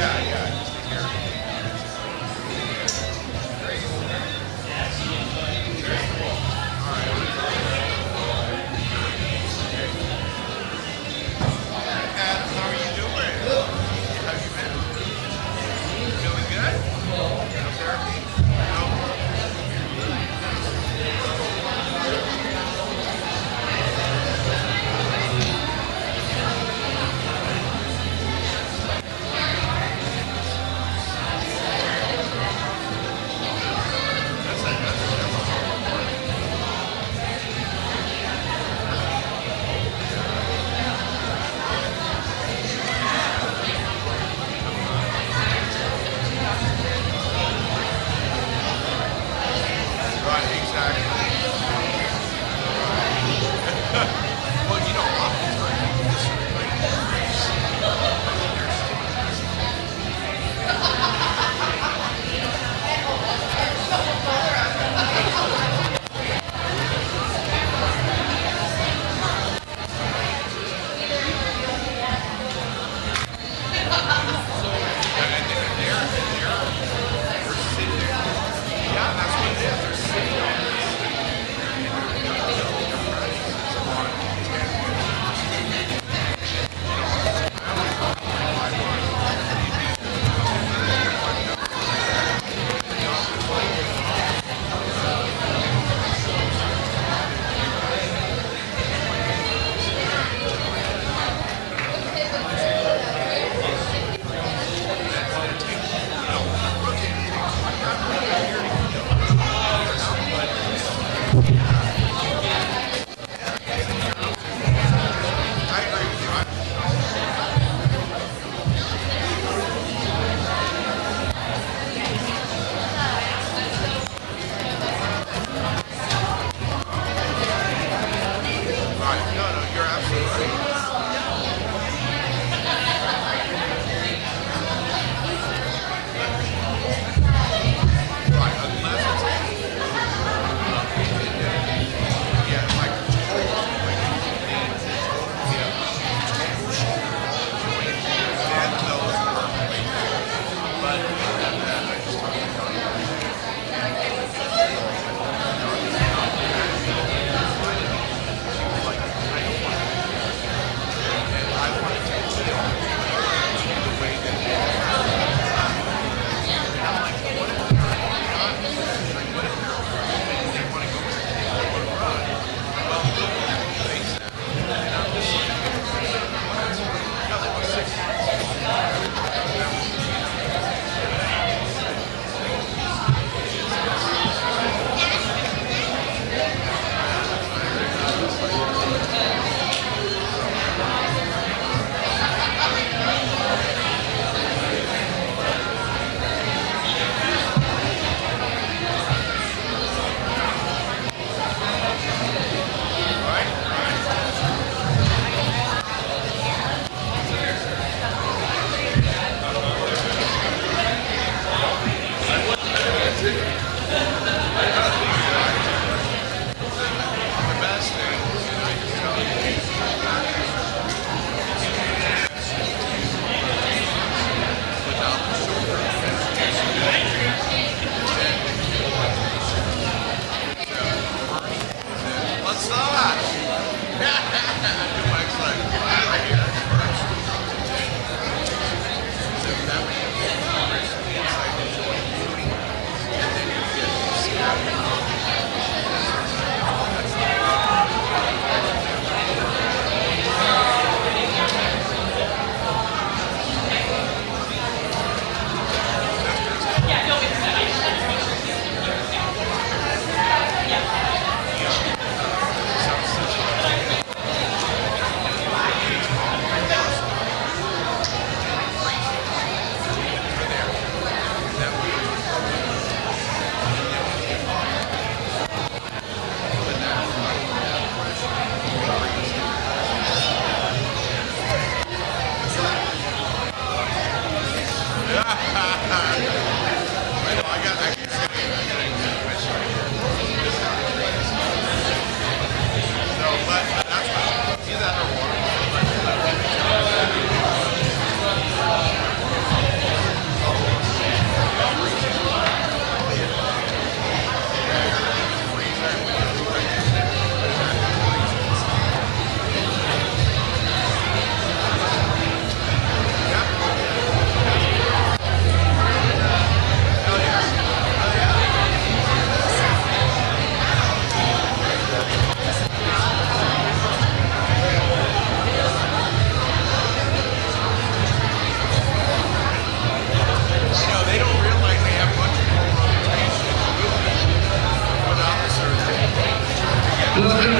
All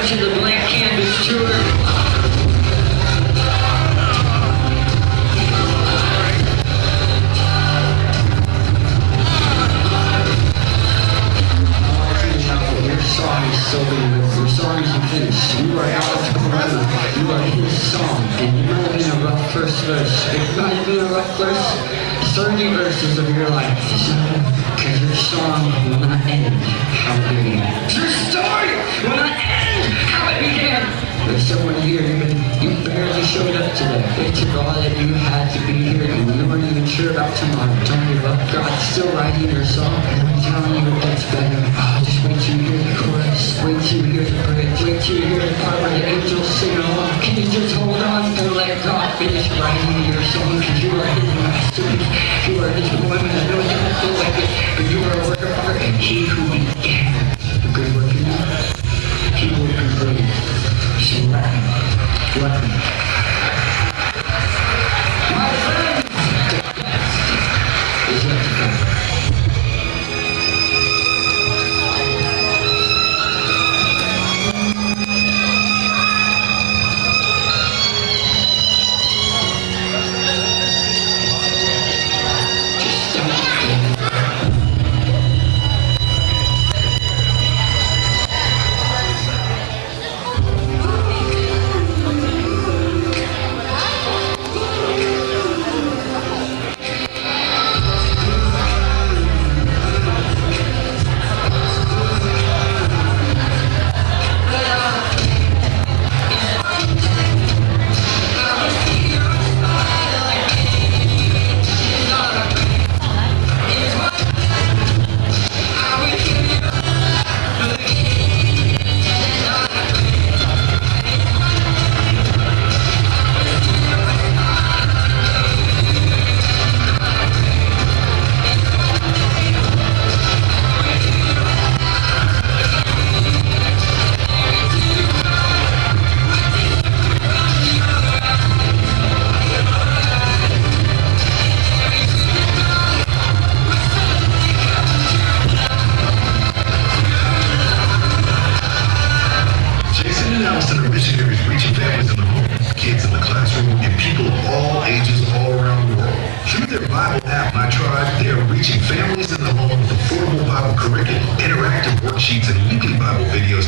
Welcome to the Blank Canvas Tour. Your song is so beautiful. Your song is finished. You are Alex Corona. You are his song. And you might have been a rough first verse. It might have been a rough verse. 30 verses of your life. Because your song will not end how it began. Your story will not end how it began. There's someone here, you barely showed up today. It took all that you had to be here, and you weren't even sure about tomorrow. Don't give up. God's still writing your song, and I'm telling you it gets better. Oh, just wait till you hear the chorus. Wait till you hear the bridge. Wait till you hear the part where the angels sing along. Can you just hold on and let God finish writing your song? Because you are his masterpiece. You are his woman. I know you don't feel like it, but you are a work of art, and he who began the good work in you, he will complete it. So let me. My friend, the best is yet to come.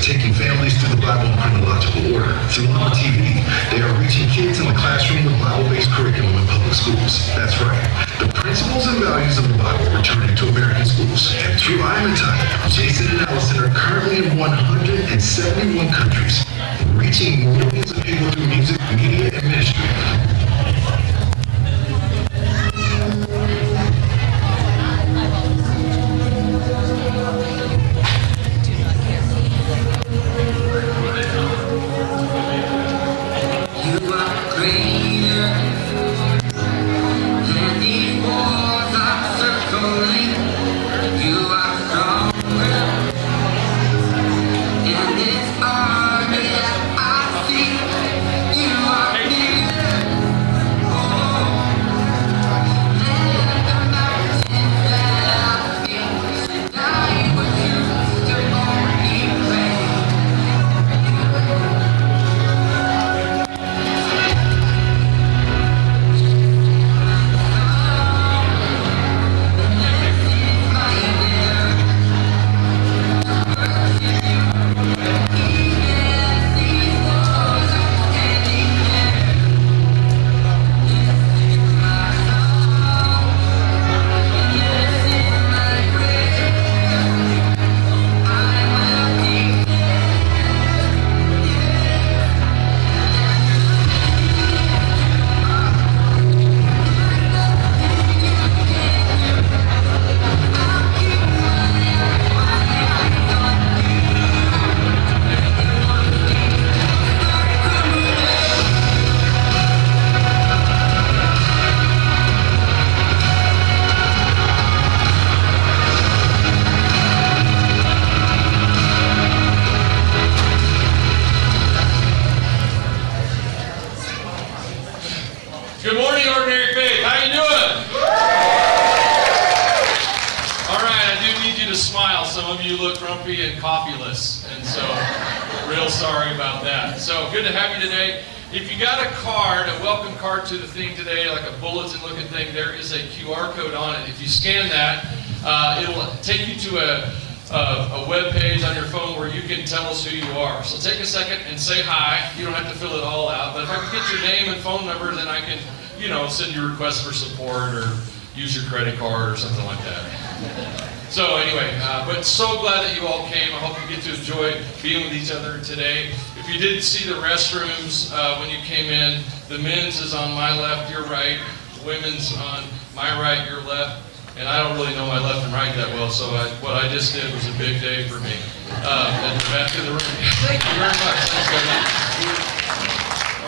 Taking families through the Bible in chronological order. Through Mama TV, they are reaching kids in the classroom with Bible-based curriculum in public schools. That's right. The principles and values of the Bible returning to American schools. And through I'm Entitled, Jason and Allison are currently in 171 countries, reaching millions of people through music, media, and ministry. Good morning, Ordinary Faith. How you doing? All right, I do need you to smile. Some of you look grumpy and coffeeless, and so Real sorry about that. So good to have you today. If you got a card, a welcome card to the thing today, like a bulletin looking thing, there is a QR code on it. If you scan that, it'll take you to a web page on your phone where you can tell us who you are. So take a second and say hi. You don't have to fill it all out, but if I can get your name and phone number, then I can, send you requests for support or use your credit card or something like that. So anyway, but so glad that you all came. I hope you get to enjoy being with each other today. If you didn't see the restrooms when you came in, the men's is on my left, your right. Women's on my right, your left. And I don't really know my left and right that well, so what I just did was a big day for me. At the back of the room. Thank you very much. Thanks,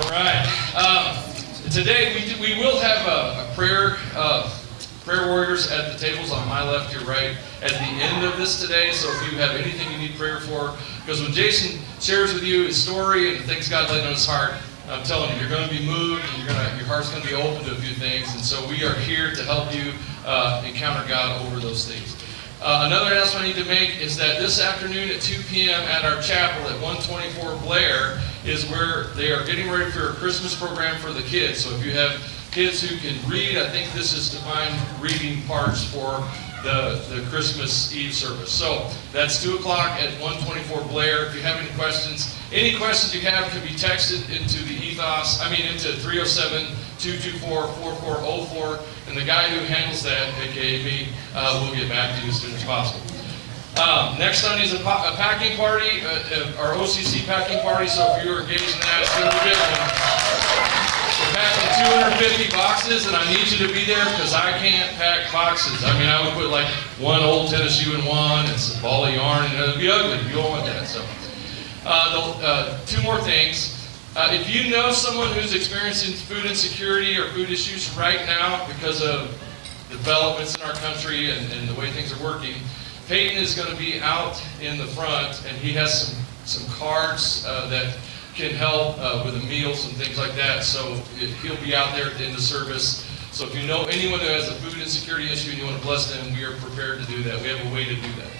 all right. Today we will have a prayer warriors at the tables on my left, your right, at the end of this today. So if you have anything you need prayer for, because when Jason shares with you his story and the things God laid on his heart, I'm telling you, you're going to be moved and your heart's going to be open to a few things. And so we are here to help you encounter God over those things. Another announcement I need to make is that this afternoon at 2 p.m. at our chapel at 124 Blair is where they are getting ready for a Christmas program for the kids. So if you have kids who can read, I think this is defined reading parts for the Christmas Eve service. So that's 2 o'clock at 124 Blair. If you have any questions you have can be texted into into 307-224-4404, and the guy who handles that, aka me, will get back to you as soon as possible. Next Sunday is a packing party, our OCC packing party, so if you're engaged in that, it's going to be a good one. We're packing 250 boxes, and I need you to be there because I can't pack boxes. I would put like one old tennis shoe in one, it's a ball of yarn, and it would be ugly. You don't want that. So, two more things. If you know someone who's experiencing food insecurity or food issues right now because of developments in our country and the way things are working, Peyton is going to be out in the front, and he has some cards that can help with a meal, some things like that. So he'll be out there in the service. So if you know anyone who has a food insecurity issue and you want to bless them, we are prepared to do that. We have a way to do that.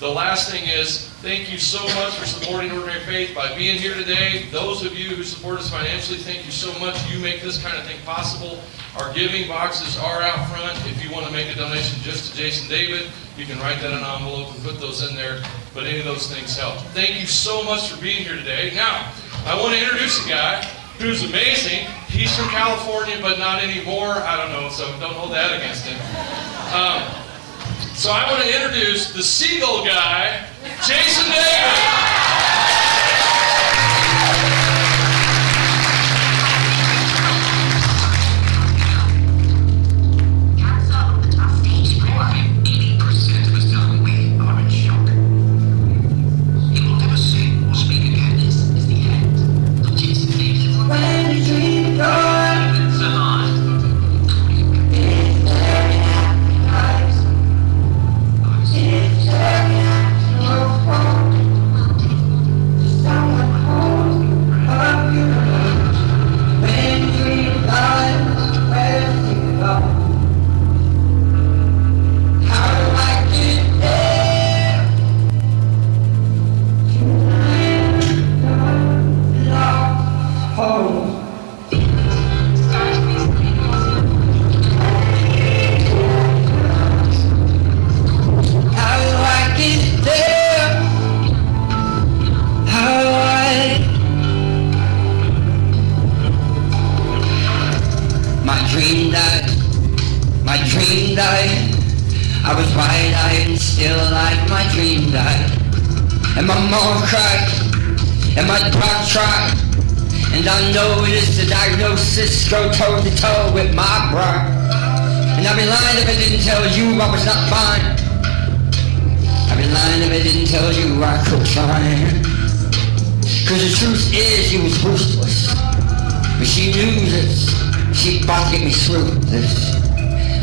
The last thing is, thank you so much for supporting Ordinary Faith by being here today. Those of you who support us financially, thank you so much. You make this kind of thing possible. Our giving boxes are out front. If you want to make a donation just to Jason David, you can write that in an envelope and put those in there. But any of those things help. Thank you so much for being here today. Now, I want to introduce a guy who's amazing. He's from California, but not anymore. I don't know, so don't hold that against him. So I want to introduce the Seagull guy, Jason David. I was wide-eyed and still like my dream died. And my mom cried, and my doc tried. And I noticed the diagnosis go toe-to-toe with my bride. And I'd be lying if I didn't tell you I was not fine. I'd be lying if I didn't tell you I could try. Cause the truth is you was ruthless. But she knew this. She fought to get me through this.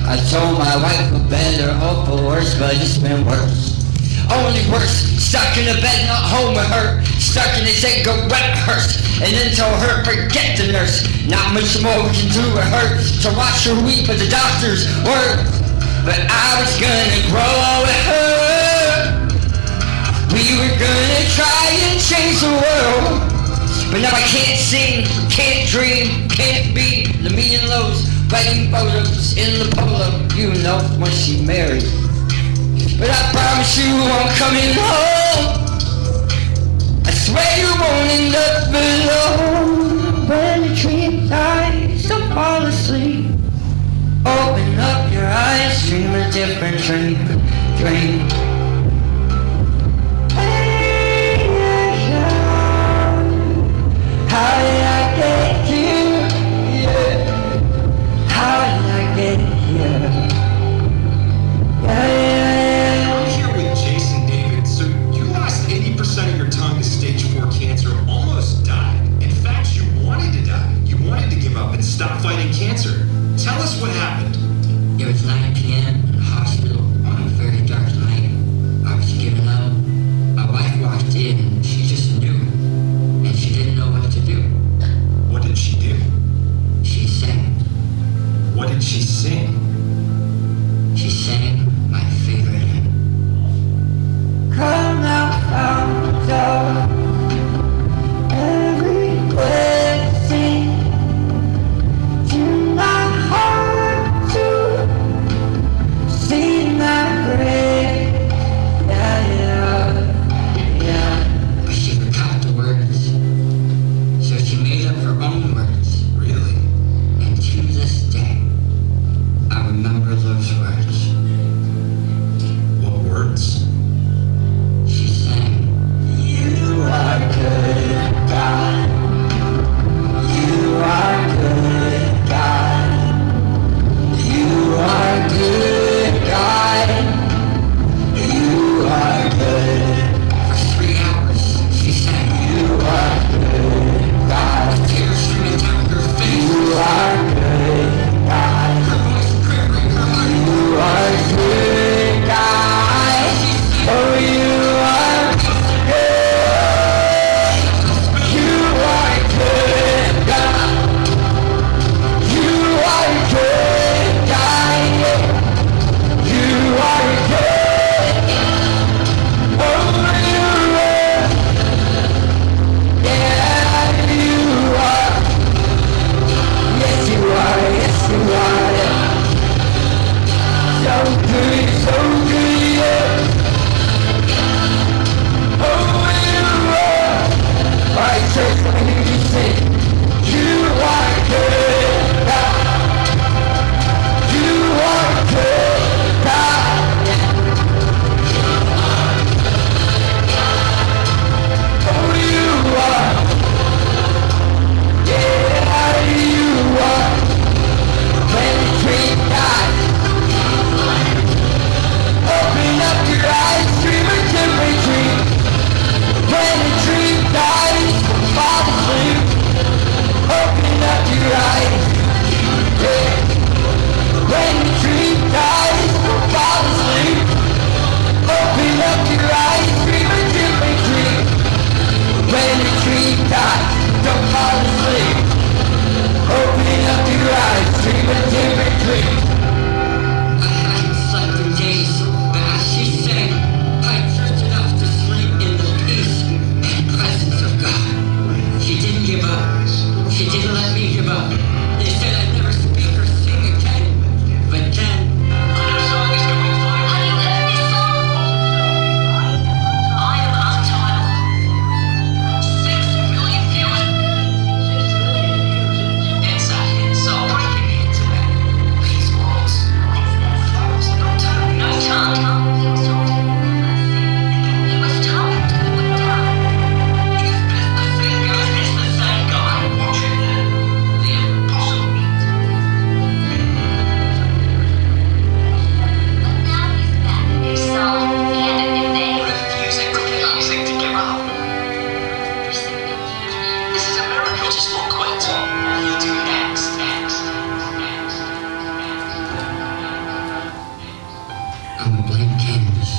I told my wife for better or for worse, but it's been worse. Only worse. Stuck in the bed, not home with her. Stuck in the cigarette hearse. And then told her, forget the nurse. Not much more we can do with her. To watch her weep at the doctor's word. But I was gonna grow with her. We were gonna try and change. change the world. But now I can't sing, can't dream, can't be the mean lows, writing photos in the polo, you know, when she married. But I promise you I'm coming home. I swear you won't end up alone. When the dream dies, don't fall asleep. Open up your eyes, dream a different dream. How did I get here? Yeah. How did I get here? Yeah. I'm here with Jason David. So you lost 80% of your tongue to stage 4 cancer, almost died. In fact, you wanted to die. You wanted to give up and stop fighting cancer. Tell us what happened. It was 9 p.m. in the hospital on a very dark night. I was giving up. My wife walked in and she just knew. And she didn't know what to do. What did she do? She sang. What did she sing? She sang my favorite hymn. Come out from the door. Every blessing to my heart to see my grace. Yeah. But she forgot the words. So she made up her own words. Really? And to this day, I remember those words. What words? She sang, "You are good, God. You are good, God. You are good, God. You are good." For 3 hours, she sang, "You are good, God." Tears streaming down her face. You are good, God. Her voice quivering, her heart. You are good, God. Oh, you are good. You are good, God. You are good, God. You are good. Oh, you are. Yeah, you are. Yes, you are. Yes, you are. So good, yeah. Oh, you are. All right, church, let me hear you sing. You are good, God. You are good, God. Oh, you are. Yeah, you are. When the dream dies, open up your eyes, dream a different dream. When the dream dies, fall asleep. Open up your eyes. Yeah. When the dream dies, fall asleep. Open up your eyes, dream a different dream. When the dream dies, don't fall asleep. Open up your eyes, dream a different dream. I hadn't slept in days, but as she sang, I drifted off to sleep in the peace and presence of God. She didn't give up. She didn't let me give up. They said I'd never speak or sing again. But then, a new song is coming through. Have you heard this song? I am untitled. 6 million views. It's a hit song. Breaking the internet. These walls. No tongue. He was told he would die. Is this the singer? Is this the same guy? Watching the impossible. But now he's back. A new song and a new name. Refusing to give up. This is a miracle. Just won't quit. What will you do next? I'm a blank canvas.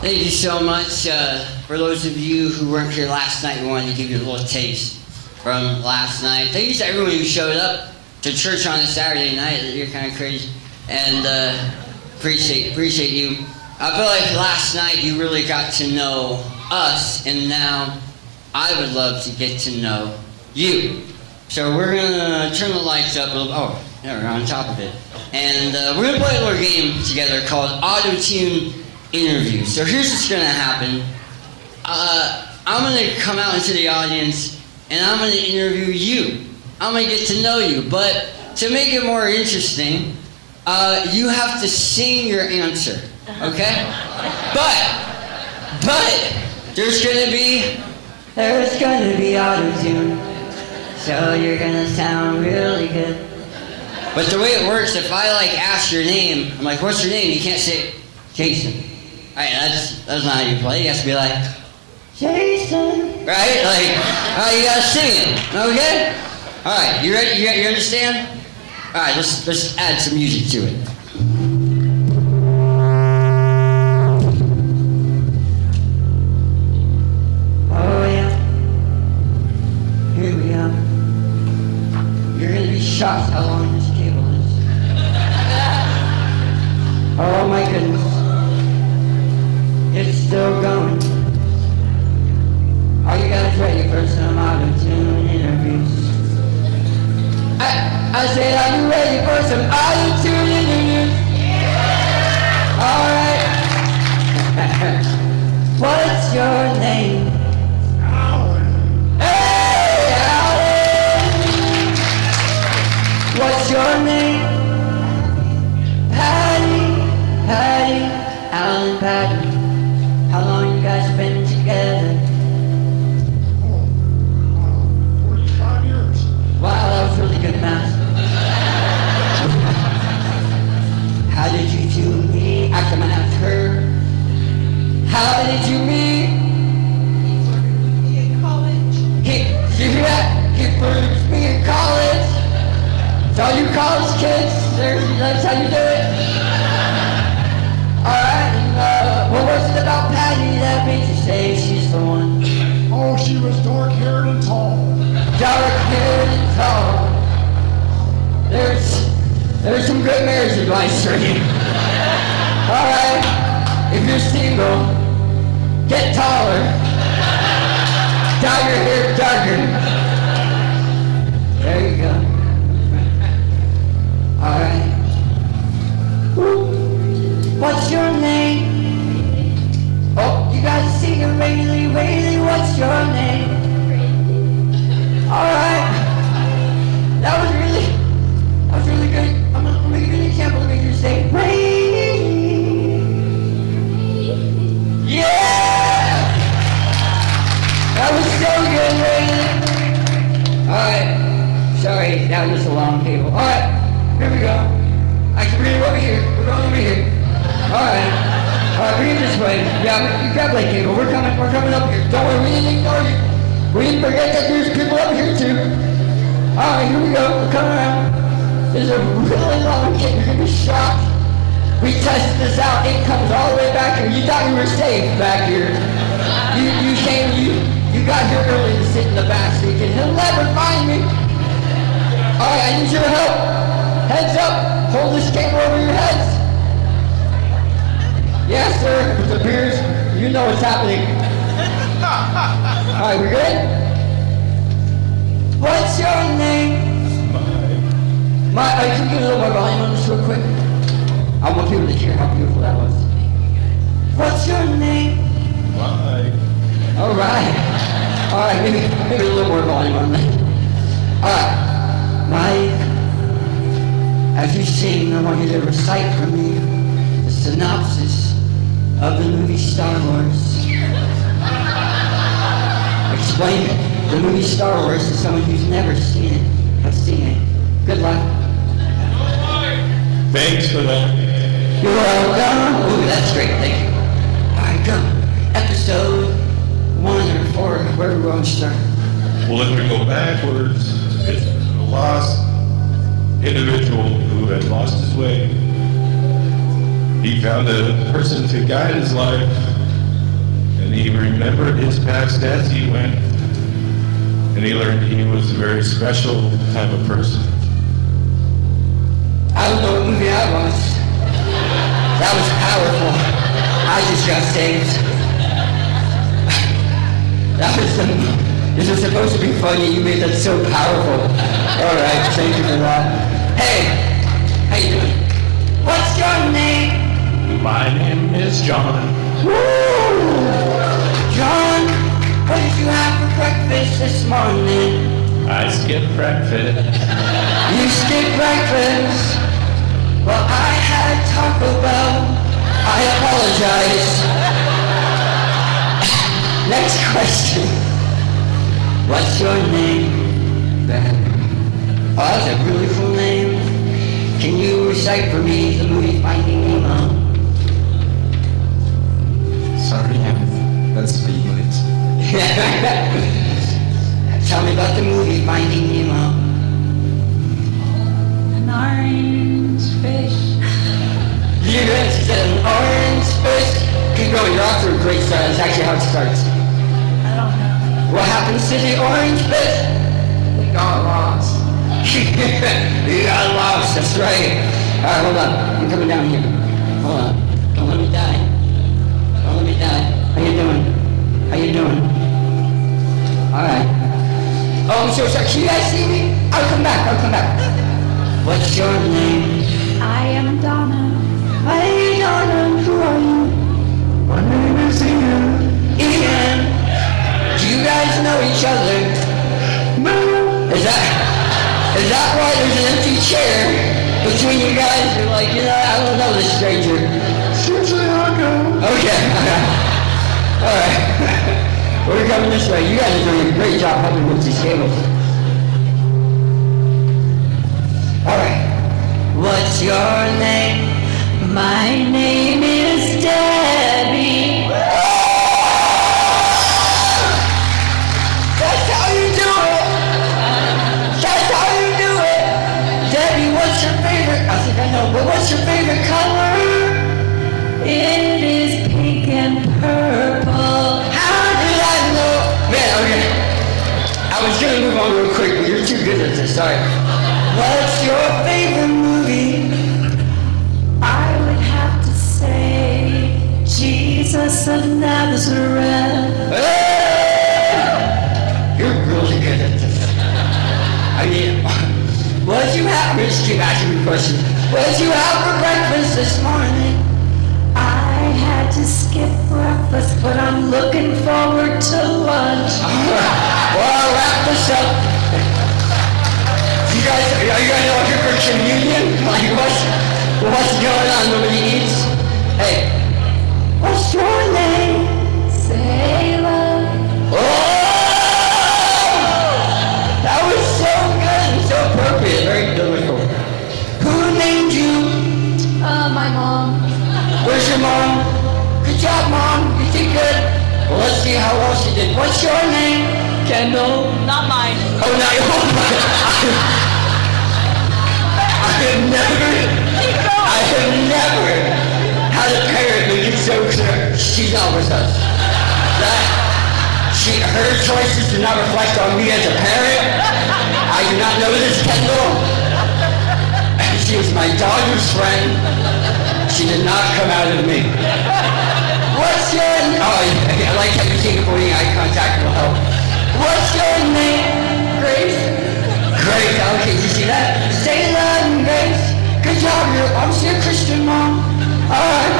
Thank you so much. For those of you who weren't here last night, we wanted to give you a little taste from last night. Thank you to everyone who showed up. to church on a Saturday night. You're kind of crazy, and appreciate you. I feel like last night you really got to know us, and now I would love to get to know you. So we're gonna turn the lights up a little. Oh, yeah, we're on top of it, and we're gonna play a little game together called Auto Tune Interview. So here's what's gonna happen. I'm gonna come out into the audience, and I'm gonna interview you. I'm gonna get to know you, but to make it more interesting, you have to sing your answer, okay? But there's gonna be auto-tune, so you're gonna sound really good. But the way it works, if I like ask your name, I'm like, what's your name? You can't say Jason. All right, that's not how you play. You have to be like, Jason. Right? Like, you gotta sing it, okay? All right, you ready? You understand? All right, let's add some music to it. Oh yeah. Here we go. You're gonna be shocked how long this cable is. Oh my goodness. It's still going. Are you guys ready for some auto-tune interviews? I said, are you ready for some auto-tune interviews? Yeah! All right. What's your name? Alan. Hey, Alan. What's your name? Patty. Alan, Patty. How long you guys been together? 45 years. Wow, that was really good math. How did you two meet? I come and ask her. How did you meet? In college. Did you hear that? He first me in college. So you college kids, that's how you do it. Alright, what was it about Patty that made you say she's the one? Oh, she was dark-haired and tall. Dark-haired and tall. There's some good marriage advice for you. Alright, if you're single, get taller. Dye your hair darker. There you go. Alright. What's your name? Oh, you guys sing it, Rayleigh, what's your name? Alright. That was really good. I'm gonna make an example. Make you say, Rayleigh. Yeah! That was so good, Rayleigh. Alright. Sorry, that was a long cable. Alright, here we go. I can bring it over here. We're going over here. Alright, bring it this way. Yeah, you grab that cable. We're coming up here. Don't worry, we didn't ignore you. We didn't forget that there's people up here too. Alright, here we go. We're coming around. There's a really long cable. You're gonna be shocked. We tested this out. It comes all the way back here. You thought you were safe back here. You got here early to sit in the back so you can never find me. Alright, I need your help. Heads up. Hold this camera over your heads. Yes, sir. With the beers, you know what's happening. Alright, we good? What's your name? Can you give a little more volume on this real quick? I want people to hear how beautiful that was. What's your name? Mike. Alright, maybe a little more volume on that. Alright, Mike, as you sing, I want you to recite for me the synopsis of the movie Star Wars. Explain the movie Star Wars to someone who's never seen it. I've seen it. Good luck. Thanks for that. You're welcome. Ooh, that's great. Thank you. All right, go. Episode 1 or 4. Where are we going to start? Well, if we go backwards, it's a lost individual who had lost his way. He found a person to guide his life, and he remembered his past as he went, and he learned he was a very special type of person. I don't know what movie I watched. That was powerful. I just got saved. This was supposed to be funny. You made that so powerful. All right, thank you for that. Hey, how you doing? What's your name? My name is John. Woo! John, what did you have for breakfast this morning? I skipped breakfast. You skipped breakfast? Well, I had Taco Bell. I apologize. Next question. What's your name, Ben? Oh, that's a really cool name. Can you recite for me the movie Finding Nemo? Sorry, that's being late. Tell me about the movie Finding Nemo. An orange fish. You're going to get an orange fish. Keep going, you're off to a great start. That's actually how it starts. I don't know. What happens to the orange fish? We got lost. You got lost, that's right. Alright, hold on. I'm coming down here. Hold on. Don't let me die. Don't let me die. How you doing? How you doing? Alright. Oh, I'm so sorry. Can you guys see me? I'll come back. What's your name? I am Donna. Hey, Donna. Who are you? My name is Ian. Ian. Do you guys know each other? No. Is that why there's an empty chair between you guys? You're like, I don't know this stranger. Seriously, I'll go. Okay. Alright. We're coming this way. You guys are doing a great job helping with these cables. Alright. What's your name? My name is Debbie. That's how you do it! That's how you do it! Debbie, what's your favorite? I think I know, but what's your favorite color? It is pink and purple. How did I know? Man, okay. I was gonna move on real quick, but you're too good at this. Sorry. What's your favorite movie? I would have to say Jesus of Nazareth. You're really good at this. I mean, what did you have? I'm just keep asking you questions. What did you have for breakfast this morning? I had to skip breakfast, but I'm looking forward to lunch. Well, I'll wrap this up. Are you guys looking for communion? Like, what's going on? Nobody eats? Hey, what's your name? Sailor. Oh! That was so good and so appropriate. Very biblical. Who named you? My mom. Where's your mom? Good job, Mom. You did good. Well, let's see how well she did. What's your name? Kendall. Not mine. Oh, not yours. I have never had a parent make it so clear she's not with us. Her choices do not reflect on me as a parent. I do not know this Kendall. She was my daughter's friend. She did not come out of me. What's your name? Oh, I like how you're taking eye contact will help. What's your name? Grace? Grace, okay, you see that? Say that, Grace. Good job, you're obviously a Christian, Mom. Alright.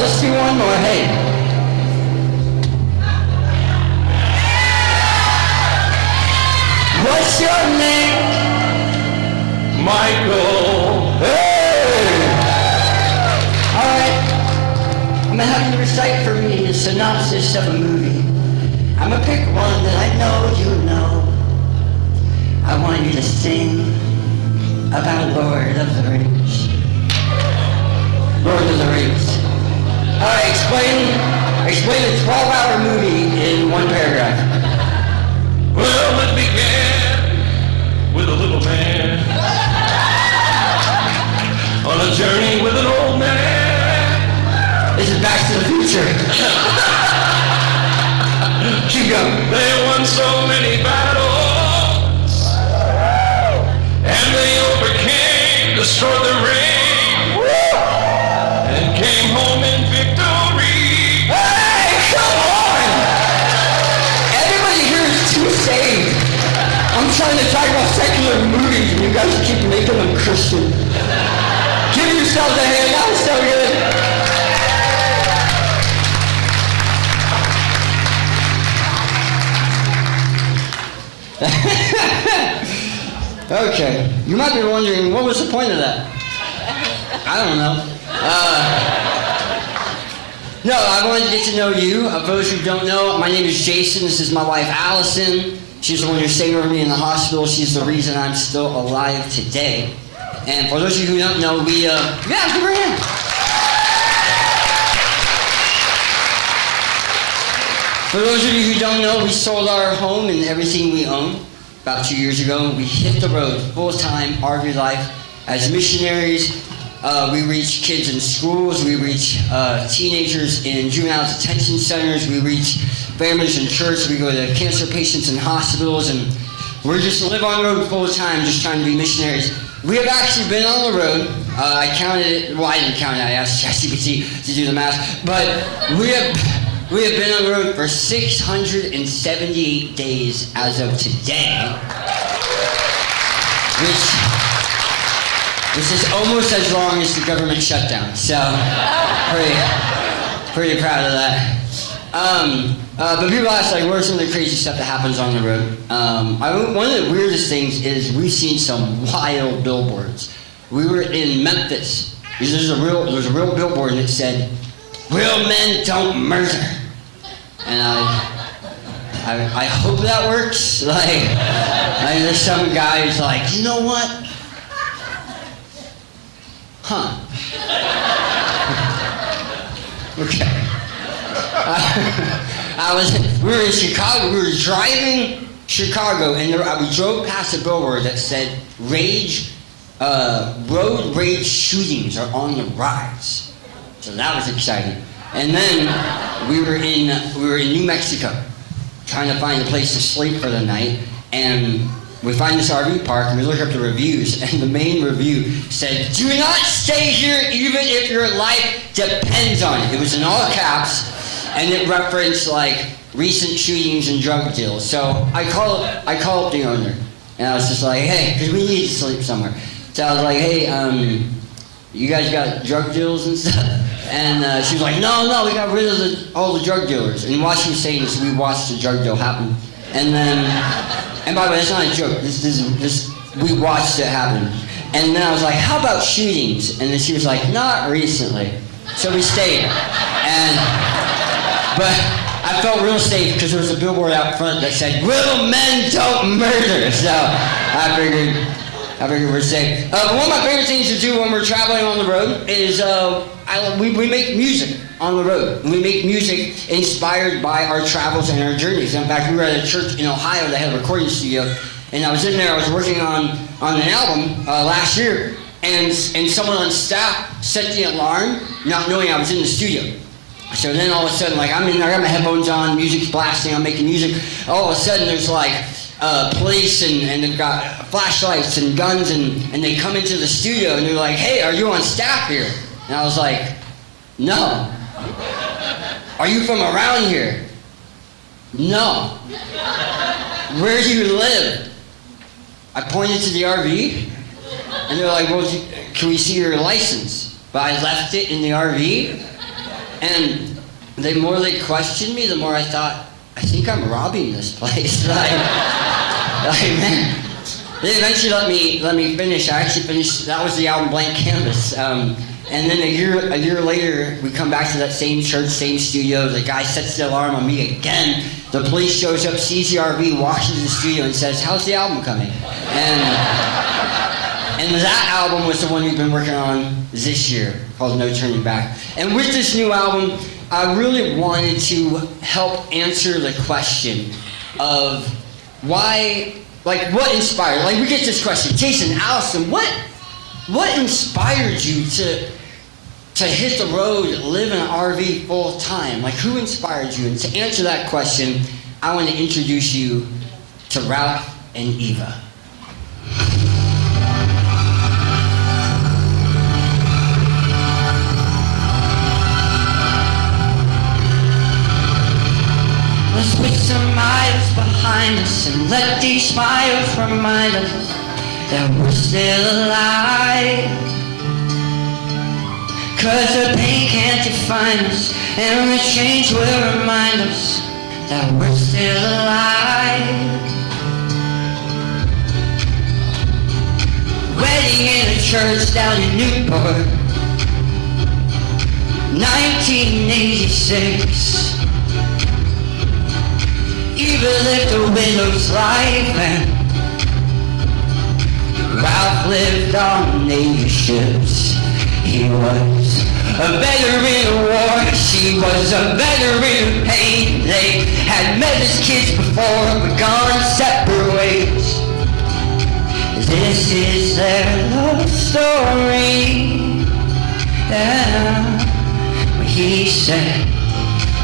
Let's do one more, hey. What's your name? Michael. Hey! Alright. I'm gonna have you recite for me the synopsis of a movie. I'm gonna pick one that I know you know. I want you to sing about Lord of the Rings. Lord of the Rings. Alright, explain a 12-hour movie in one paragraph. Well, it began with a little man on a journey with an old man. This is Back to the Future. Keep going. They won so many battles, and they overcame destroyed the ring, and came home in victory. Hey, come on! Everybody here is too saved. I'm trying to talk about secular movies, and you guys keep making them Christian. Give yourselves a hand. That was so good. Okay, you might be wondering, what was the point of that? I don't know. No, I wanted to get to know you. For those who don't know, my name is Jason. This is my wife, Allison. She's the one who stayed over me in the hospital. She's the reason I'm still alive today. And for those of you who don't know, give her a hand. For those of you who don't know, we sold our home and everything we own about 2 years ago. We hit the road full-time, RV life, as missionaries. We reach kids in schools. We reach teenagers in juvenile detention centers. We reach families in church. We go to cancer patients in hospitals. And we're just live on the road full-time, just trying to be missionaries. We have actually been on the road. I counted it. Well, I didn't count it. I asked ChatGPT to do the math. But we have been on the road for 678 days as of today, which is almost as long as the government shutdown. So, pretty proud of that. But people ask, like, what are some of the crazy stuff that happens on the road? One of the weirdest things is we've seen some wild billboards. We were in Memphis. There's a real billboard and it said, "Real men don't murder." And I hope that works. Like there's some guy who's like, you know what? Huh. Okay. We were in Chicago. We were driving Chicago, and we drove past a billboard that said, road rage shootings are on the rise. So that was exciting. And then we were in New Mexico, trying to find a place to sleep for the night, and we find this RV park, and we look up the reviews, and the main review said, "Do not stay here even if your life depends on it." It was in all caps, and it referenced like recent shootings and drug deals. So I call up the owner, and I was just like, "Hey," because we need to sleep somewhere. So I was like, "Hey, you guys got drug deals and stuff?" And she was like, no, we got rid of all the drug dealers. And while she was saying this, we watched the drug deal happen. And by the way, that's not a joke. We watched it happen. And then I was like, how about shootings? And then she was like, not recently. So we stayed. But I felt real safe because there was a billboard out front that said, "Real men don't murder." So I figured we're safe. One of my favorite things to do when we're traveling on the road is we make music on the road. We make music inspired by our travels and our journeys. In fact, we were at a church in Ohio that had a recording studio, and I was in there. I was working on an album last year, and someone on staff set the alarm, not knowing I was in the studio. So then all of a sudden, like I'm in there, I got my headphones on, music's blasting, I'm making music. All of a sudden, there's like police and they've got flashlights and guns and they come into the studio and they're like, "Hey, are you on staff here?" And I was like, "No." "Are you from around here?" "No." "Where do you live?" I pointed to the RV and they're like, "Well, can we see your license?" But I left it in the RV, and the more they questioned me, the more I thought, I think I'm robbing this place. Man. They eventually let me finish. I actually finished. That was the album Blank Canvas. And then a year later, we come back to that same church, same studio. The guy sets the alarm on me again. The police shows up, sees the RV, walks into the studio, and says, "How's the album coming?" And that album was the one we've been working on this year, called No Turning Back. And with this new album, I really wanted to help answer the question of why, like, what inspired? Like, we get this question, Jason, Allison, what inspired you to hit the road, live in an RV full time? Like, who inspired you? And to answer that question, I want to introduce you to Ralph and Eva. Let's put some miles behind us and let these smiles remind us that we're still alive. 'Cause the pain can't define us, and the change will remind us that we're still alive. Wedding in a church down in Newport, 1986. Eva lived a widow's life, and Ralph lived on Navy ships. He was a veteran of war, she was a veteran of pain. They had met as kids before, but gone separate ways. This is their love story. Yeah. He said,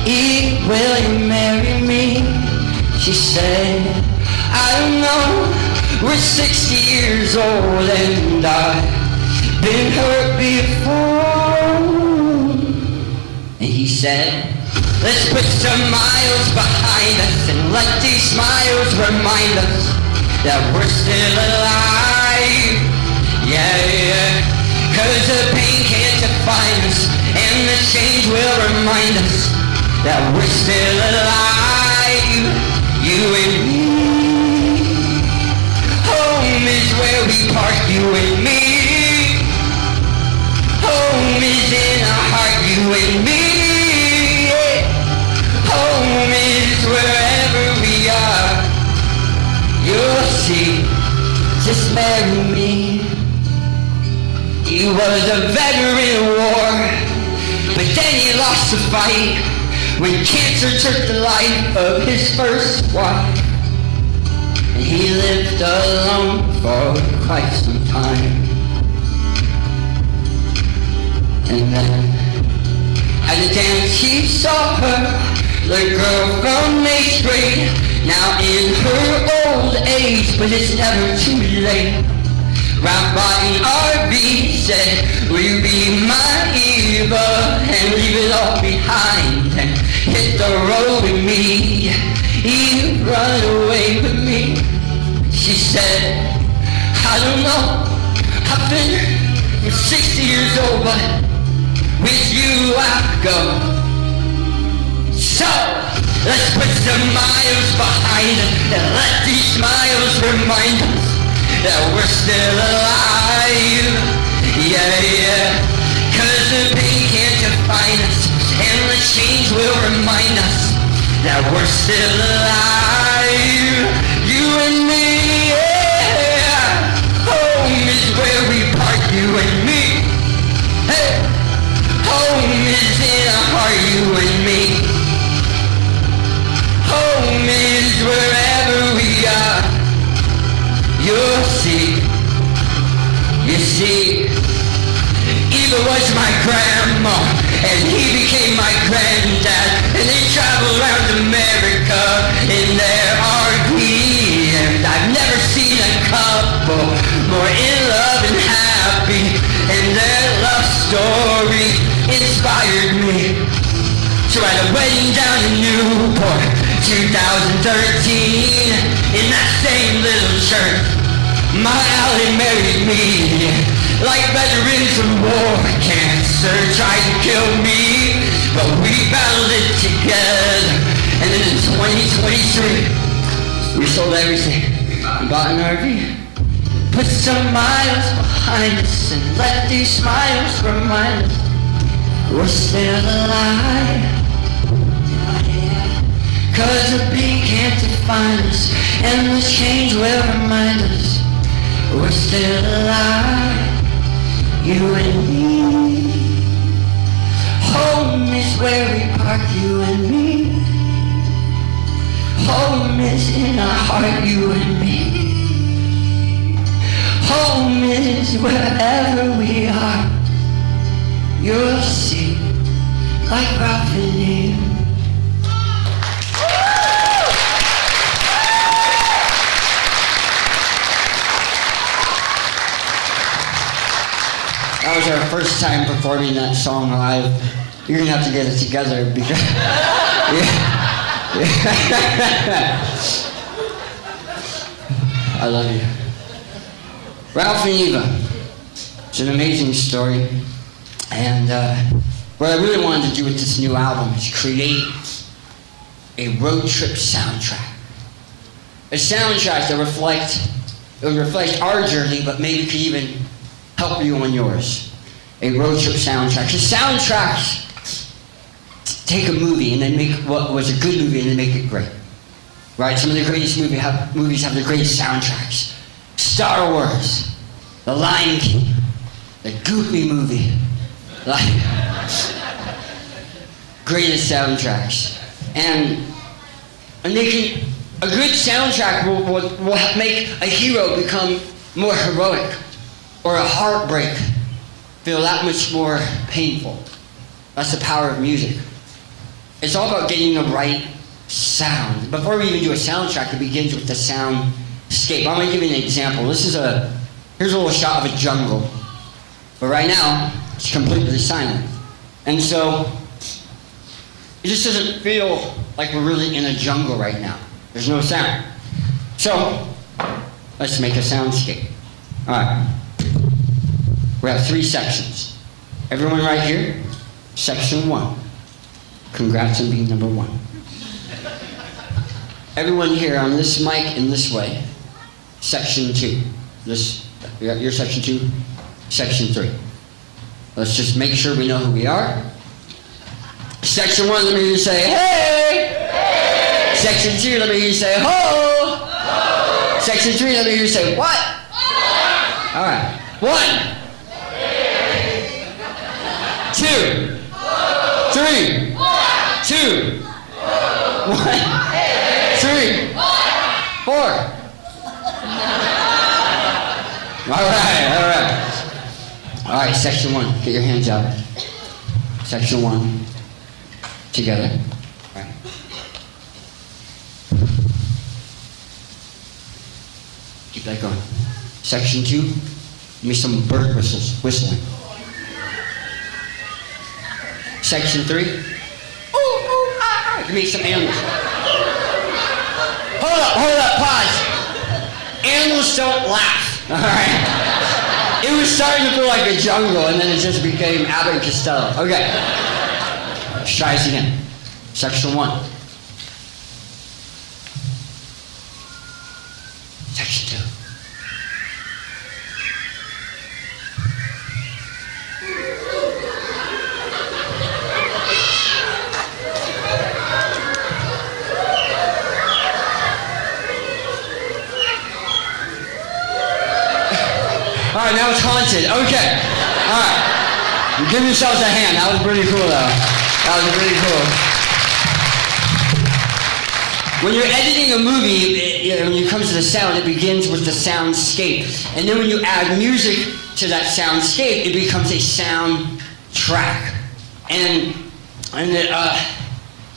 "Eve, will you marry me?" She said, "I don't know, we're 60 years old and I've been hurt before." And he said, "Let's put some miles behind us and let these smiles remind us that we're still alive." Yeah, yeah. 'Cause the pain can't define us, and the change will remind us that we're still alive, you and me. Home is where we park, you and me. Home is in our heart, you and me. Yeah. Home is wherever we are. You'll see, just marry me. He was a veteran of war, but then he lost the fight when cancer took the life of his first wife. And he lived alone for quite some time. And then at a dance he saw her, the girl from 8th grade, now in her old age, but it's never too late. Ralph bought an RV, said, "Will you be my Eva and leave it all behind and hit the road with me? Eve, run away with me." She said, "I don't know, I've been 60 years old, but with you I'll go." So, let's put some miles behind us and let these smiles remind us that we're still alive. Yeah, yeah. 'Cause the pain can't define us, and the change will remind us that we're still alive, you and me. Yeah. Home is where we park, you and me. Hey. Home is in our heart, you and me. Home is wherever we are. You'll see, you see, Eva was my grandma, and he became my granddad, and they traveled around America in their RV, and I've never seen a couple more in love and happy, and their love story inspired me to write a wedding down in Newport, 2013, in that same little church. My Allie married me, like veterans of war. Cancer tried to kill me, but we battled it together. And then in 2023, we sold everything and bought an RV. Put some miles behind us and let these smiles remind us we're still alive. 'Cause the pain can't define us, and the change will remind us we're still alive, you and me. Home is where we park, you and me. Home is in our heart, you and me. Home is wherever we are. You'll see, like Ralph and Eve. That was our first time performing that song live. You're gonna have to get it together because I love you. Ralph and Eva. It's an amazing story. And what I really wanted to do with this new album is create a road trip soundtrack. A soundtrack that would reflect our journey, but maybe could even help you on yours. A road trip soundtrack. Because soundtracks take a movie and then make what was a good movie and then make it great. Right? Some of the greatest movies have the greatest soundtracks. Star Wars, The Lion King, the Goofy movie. Like, greatest soundtracks. And they can, a good soundtrack will make a hero become more heroic, or a heartbreak feel that much more painful. That's the power of music. It's all about getting the right sound. Before we even do a soundtrack, it begins with the soundscape. I'm gonna give you an example. Here's a little shot of a jungle. But right now, it's completely silent. And so, it just doesn't feel like we're really in a jungle right now. There's no sound. So, let's make a soundscape. All right. We have 3 sections. Everyone right here, section 1. Congrats on being number 1. Everyone here on this mic in this way, section 2. You're section 2, section 3. Let's just make sure we know who we are. Section 1, let me hear you say, hey! Hey! Section 2, let me hear you say, ho! Ho! Section 3, let me hear you say, what? All right. 1, 2, 3, 2, 1, 3, 4. All right, section 1, get your hands out. Section 1, together. All right. Keep that going. Section 2, give me some bird whistling. Section 3, ooh, ah, give me some animals. Hold up, pause. Animals don't laugh, all right? It was starting to feel like a jungle, and then it just became Abbott and Costello. Okay. Let's try this again. Section 1. Section 2. All right, now it's haunted. Okay. All right. Give yourselves a hand. That was pretty cool, though. That was pretty cool. When you're editing a movie, when it comes to the sound, it begins with the soundscape. And then when you add music to that soundscape, it becomes a soundtrack. And let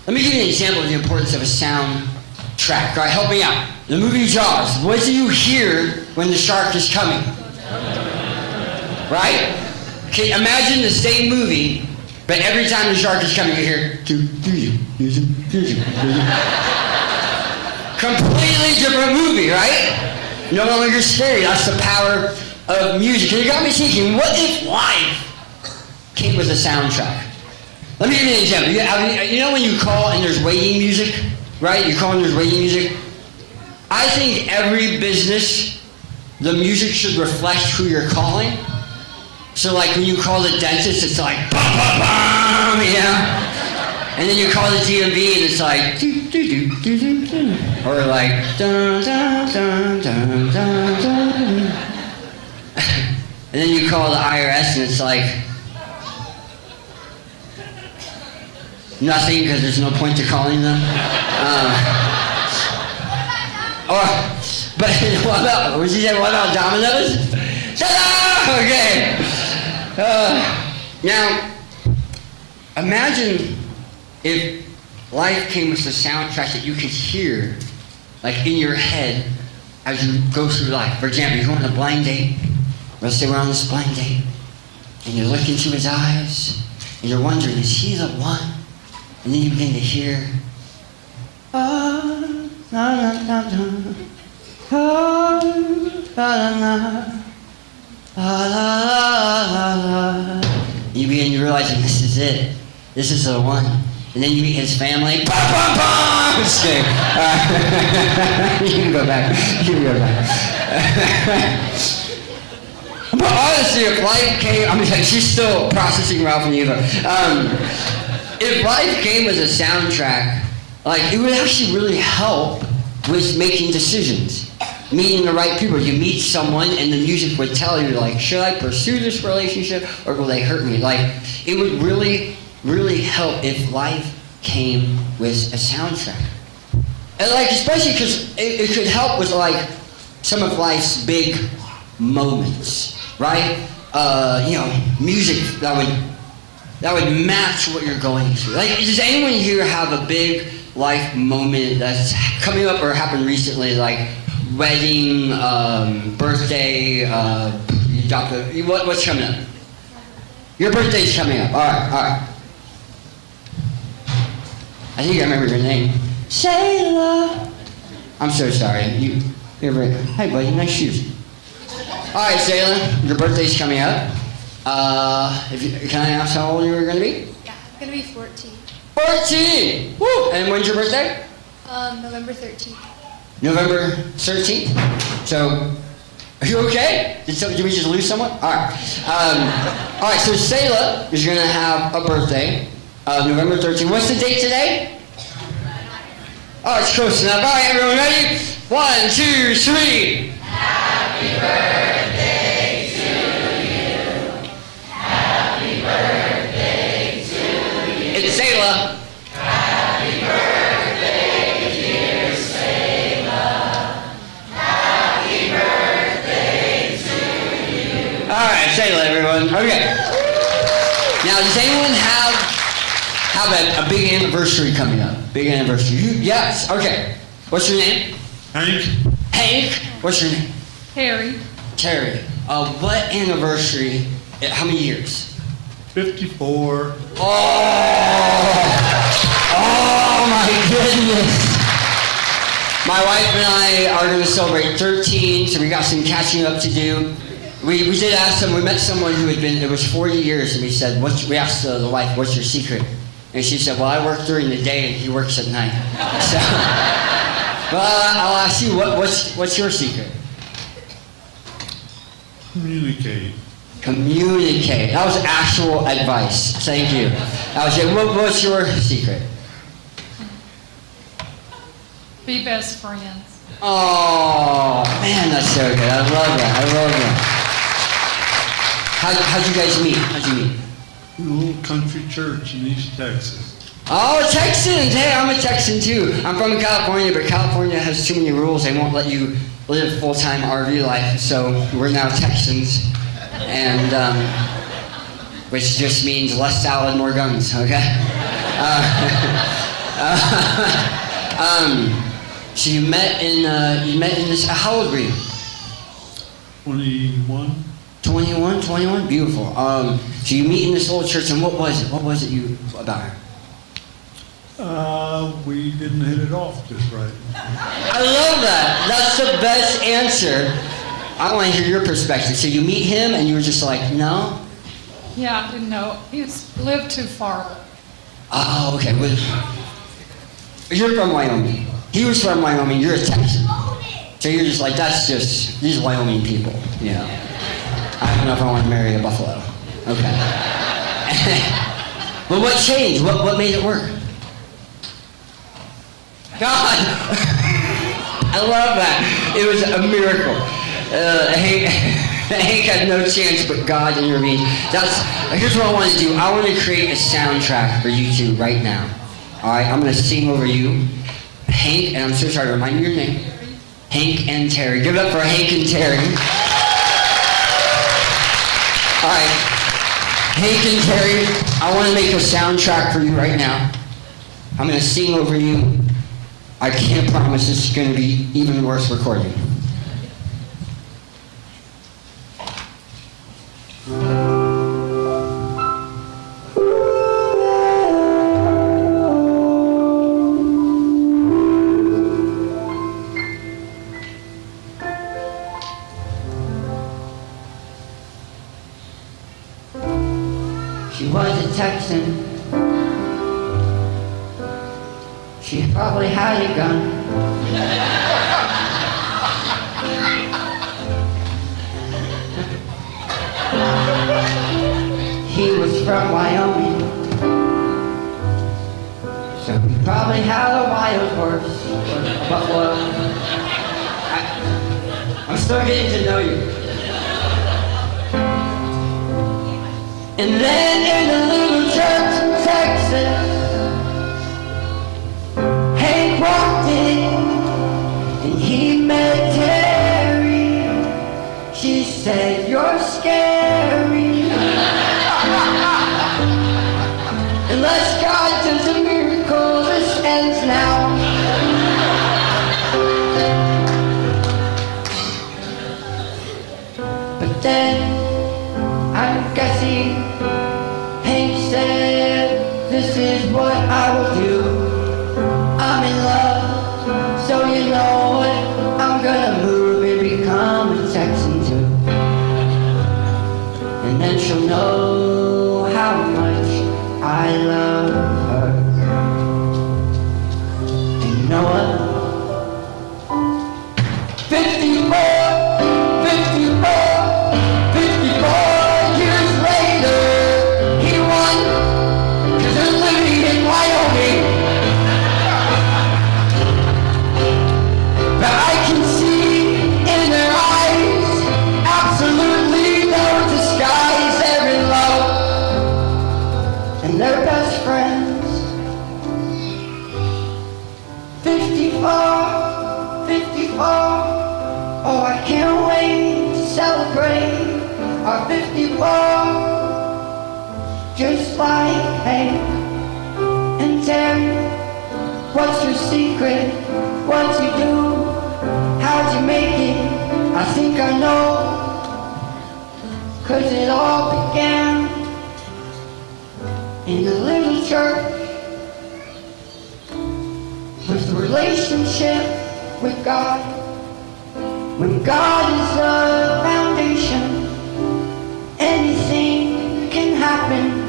me give you an example of the importance of a soundtrack. All right, help me out. The movie Jaws. What do you hear when the shark is coming? Right? Okay, imagine the same movie, but every time the shark is coming, you hear completely different movie, right? No longer scary. That's the power of music. And it got me thinking, what if life came with a soundtrack? Let me give you an example. You know when you call and there's waiting music, right? You call and there's waiting music. I think every business, the music should reflect who you're calling. So like when you call the dentist, it's like bum bum bum, you know? And then you call the DMV and it's like do do do do do do, or like dun dun dun dun dun dun. And then you call the IRS and it's like nothing because there's no point to calling them. But what about, what did you say, what about Domino's? Ta-da! Okay. Now, imagine if life came with a soundtrack that you could hear, like in your head, as you go through life. For example, you go on a blind date. Let's say we're on this blind date, and you're looking into his eyes, and you're wondering, is he the one? And then you begin to hear You begin realizing this is it. This is the one. And then you meet his family. Bah, bah, bah! Just kidding. You can go back. You can go back. But honestly, if life came, I mean, like, she's still processing Ralph and Eva. If life came as a soundtrack, like, it would actually really help with making decisions, meeting the right people. You meet someone, and the music would tell you, like, should I pursue this relationship, or will they hurt me? Like, it would really, really help if life came with a soundtrack. And, like, especially because it could help with, like, some of life's big moments, right? Music that would match what you're going through. Like, does anyone here have a big life moment that's coming up or happened recently, like wedding, birthday, what's coming up? Your birthday's coming up. All right. I think I remember your name. Shayla. I'm so sorry. Hey, buddy, nice shoes. All right, Shayla, your birthday's coming up. Can I ask how old you were going to be? Yeah, I'm going to be 14. 14! Woo! And when's your birthday? November 13th. November 13th? So, are you okay? Did we just lose someone? All right. All right, so Shayla is going to have a birthday, November 13th. What's the date today? Oh, it's close enough. All right, everyone ready? 1, 2, 3. Happy birthday to you. Happy birthday to you. It's Shayla. Happy birthday, dear Shayla. Happy birthday to you. All right, Shayla, everyone. Okay. Now, does anyone have a big anniversary coming up? Big anniversary. Yes. Okay. What's your name? Hank? Hank. What's your name? Harry. Terry. What anniversary? How many years? 54. Oh my goodness. My wife and I are going to celebrate 13, so we got some catching up to do. We did ask them, we met someone who had been, it was 40 years, and we said, we asked the wife, what's your secret? And she said, well, I work during the day and he works at night. So, well, I'll ask you, what's your secret? Communicate. Communicate. That was actual advice. Thank you. What's your secret? Be best friends. Oh, man, that's so good. I love that. How'd you guys meet? How'd you meet? A little country church in East Texas. Oh, Texans! Hey, I'm a Texan too. I'm from California, but California has too many rules. They won't let you live full-time RV life, so we're now Texans. And, which just means less salad, more guns, okay? So you met in this, how old were you? 21. 21, beautiful. So you meet in this little church, and what was it? What was it about her? We didn't hit it off just right. I love that. That's the best answer. I want to hear your perspective. So you meet him, and you were just like, no? Yeah, I didn't know. He lived too far. Oh, okay. Well, you're from Wyoming. He was from Wyoming. You're a Texan. So you're just like, these Wyoming people, you know. I don't know if I want to marry a buffalo. Okay. But what changed? What made it work? God! I love that. It was a miracle. Hank had no chance, but God intervened. Here's what I want to do. I want to create a soundtrack for you two right now. All right, I'm going to sing over you. Hank, and I'm so sorry, remind me your name. Hank and Terry. Give it up for Hank and Terry. All right, Hank and Terry, I want to make a soundtrack for you right now. I'm going to sing over you. I can't promise this is going to be even worse recording. was a Texan. She probably had a gun. He was from Wyoming, so he probably had a wild horse or a buffalo. I'm still getting to know you. And then in a little church in Texas, Hank walked in and he met Terry. She said, "You're scary." Unless God does a miracle, this ends now. But then, I'm guessing, Hank said, "This is what I will do. I'm in love, so you know what? I'm gonna move and become a Texan too. And then she'll know how much I love her." And you know what? 54 years later, he won, 'cause they're living in Wyoming. But I can see in their eyes absolutely no disguise. They're in love, and they're best friends. 54. Oh, I can't wait to celebrate our 54. Just like Hank and Terry. What's your secret? What'd you do? How'd you make it? I think I know. 'Cause it all began in a little church with the relationship with God. When God is the foundation, anything can happen.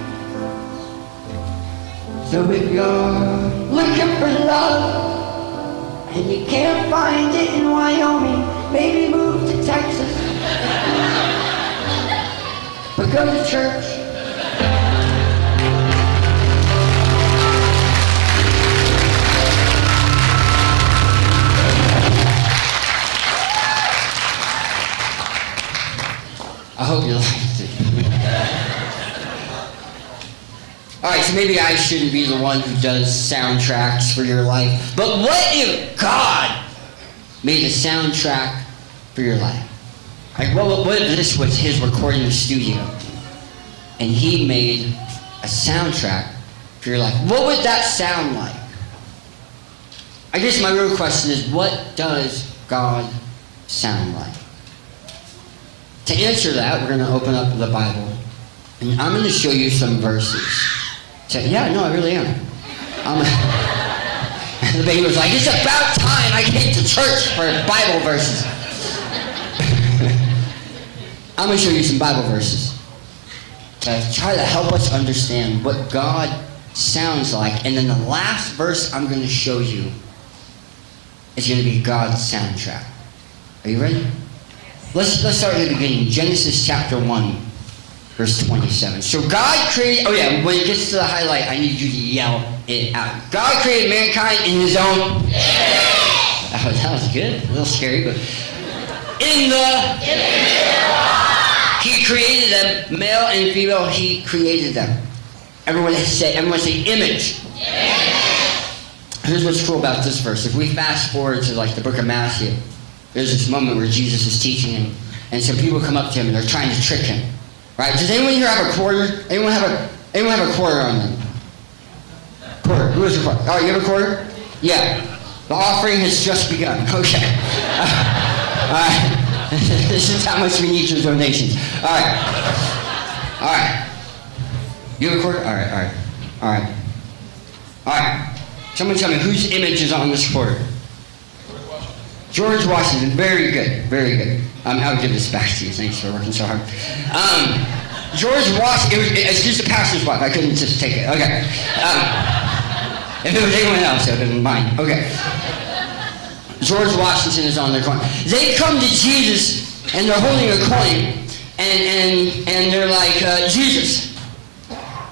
So if you're looking for love and you can't find it in Wyoming, maybe move to Texas. But go to church. I hope you liked it. Alright, so maybe I shouldn't be the one who does soundtracks for your life. But what if God made a soundtrack for your life? Like, what if this was his recording studio and he made a soundtrack for your life? What would that sound like? I guess my real question is, what does God sound like? To answer that, we're going to open up the Bible, and I'm going to show you some verses. Yeah, no, I really am. The baby was like, "It's about time I came to church for Bible verses." I'm going to show you some Bible verses to try to help us understand what God sounds like. And then the last verse I'm going to show you is going to be God's soundtrack. Are you ready? Let's start at the beginning. Genesis chapter 1, verse 27. So God created, oh yeah, when it gets to the highlight, I need you to yell it out. God created mankind in his own. Oh, that was good. A little scary, but he created them, male and female, he created them. Everyone say image. Here's what's cool about this verse. If we fast forward to like the book of Matthew, there's this moment where Jesus is teaching him, and some people come up to him and they're trying to trick him. Right? Does anyone here have a quarter? Anyone have a quarter on them? Quarter. Who has a quarter? Oh, you have a quarter? Yeah. The offering has just begun. Okay. All right. This is how much we need your donations. All right. All right. You have a quarter? All right. All right. Someone tell me whose image is on this quarter? George Washington. Very good. Very good. I'll give this back to you. Thanks for working so hard. George Washington, it's just a pastor's wife. I couldn't just take it. Okay. If it was anyone else, it would have been mine. Okay. George Washington is on their coin. They come to Jesus and they're holding a coin and they're like, Jesus,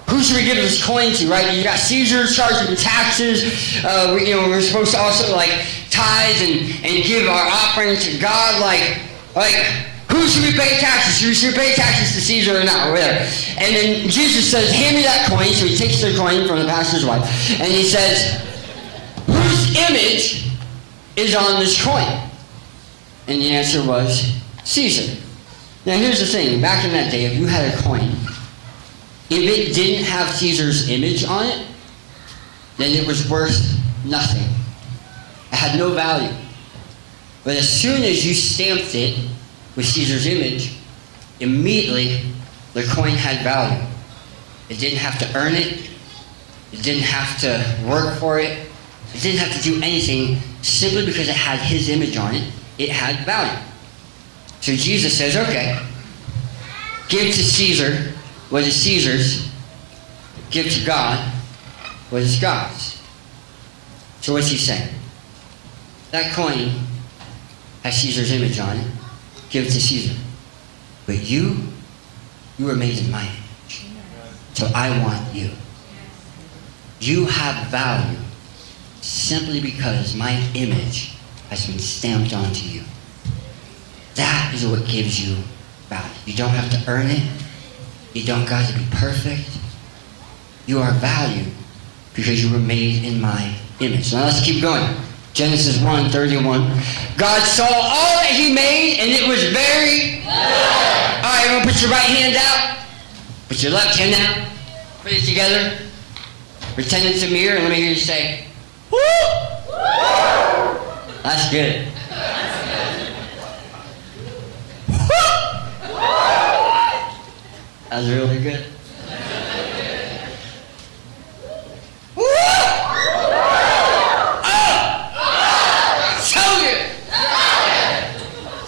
who should we give this coin to, right? You got Caesar charging taxes. We're supposed to also like tithe and give our offering to God. Like, who should we pay taxes? Should we pay taxes to Caesar or not? Or whatever. And then Jesus says, hand me that coin. So he takes the coin from the pastor's wife. And he says, whose image is on this coin? And the answer was Caesar. Now here's the thing. Back in that day, if you had a coin, if it didn't have Caesar's image on it, then it was worth nothing. It had no value. But as soon as you stamped it with Caesar's image, immediately the coin had value. It didn't have to earn it. It didn't have to work for it. It didn't have to do anything. Simply because it had his image on it, it had value. So Jesus says, okay, give to Caesar what is Caesar's, give to God what is God's. So what's he saying? That coin has Caesar's image on it. Give it to Caesar. But you were made in my image. So I want you. You have value simply because my image has been stamped onto you. That is what gives you value. You don't have to earn it. You don't got to be perfect. You are valued because you were made in my image. Now let's keep going. Genesis 1:31. God saw all that he made, and it was very good. All right, everyone put your right hand out. Put your left hand out. Put it together. Pretend it's a mirror, and let me hear you say, woo! That's good. That was really good.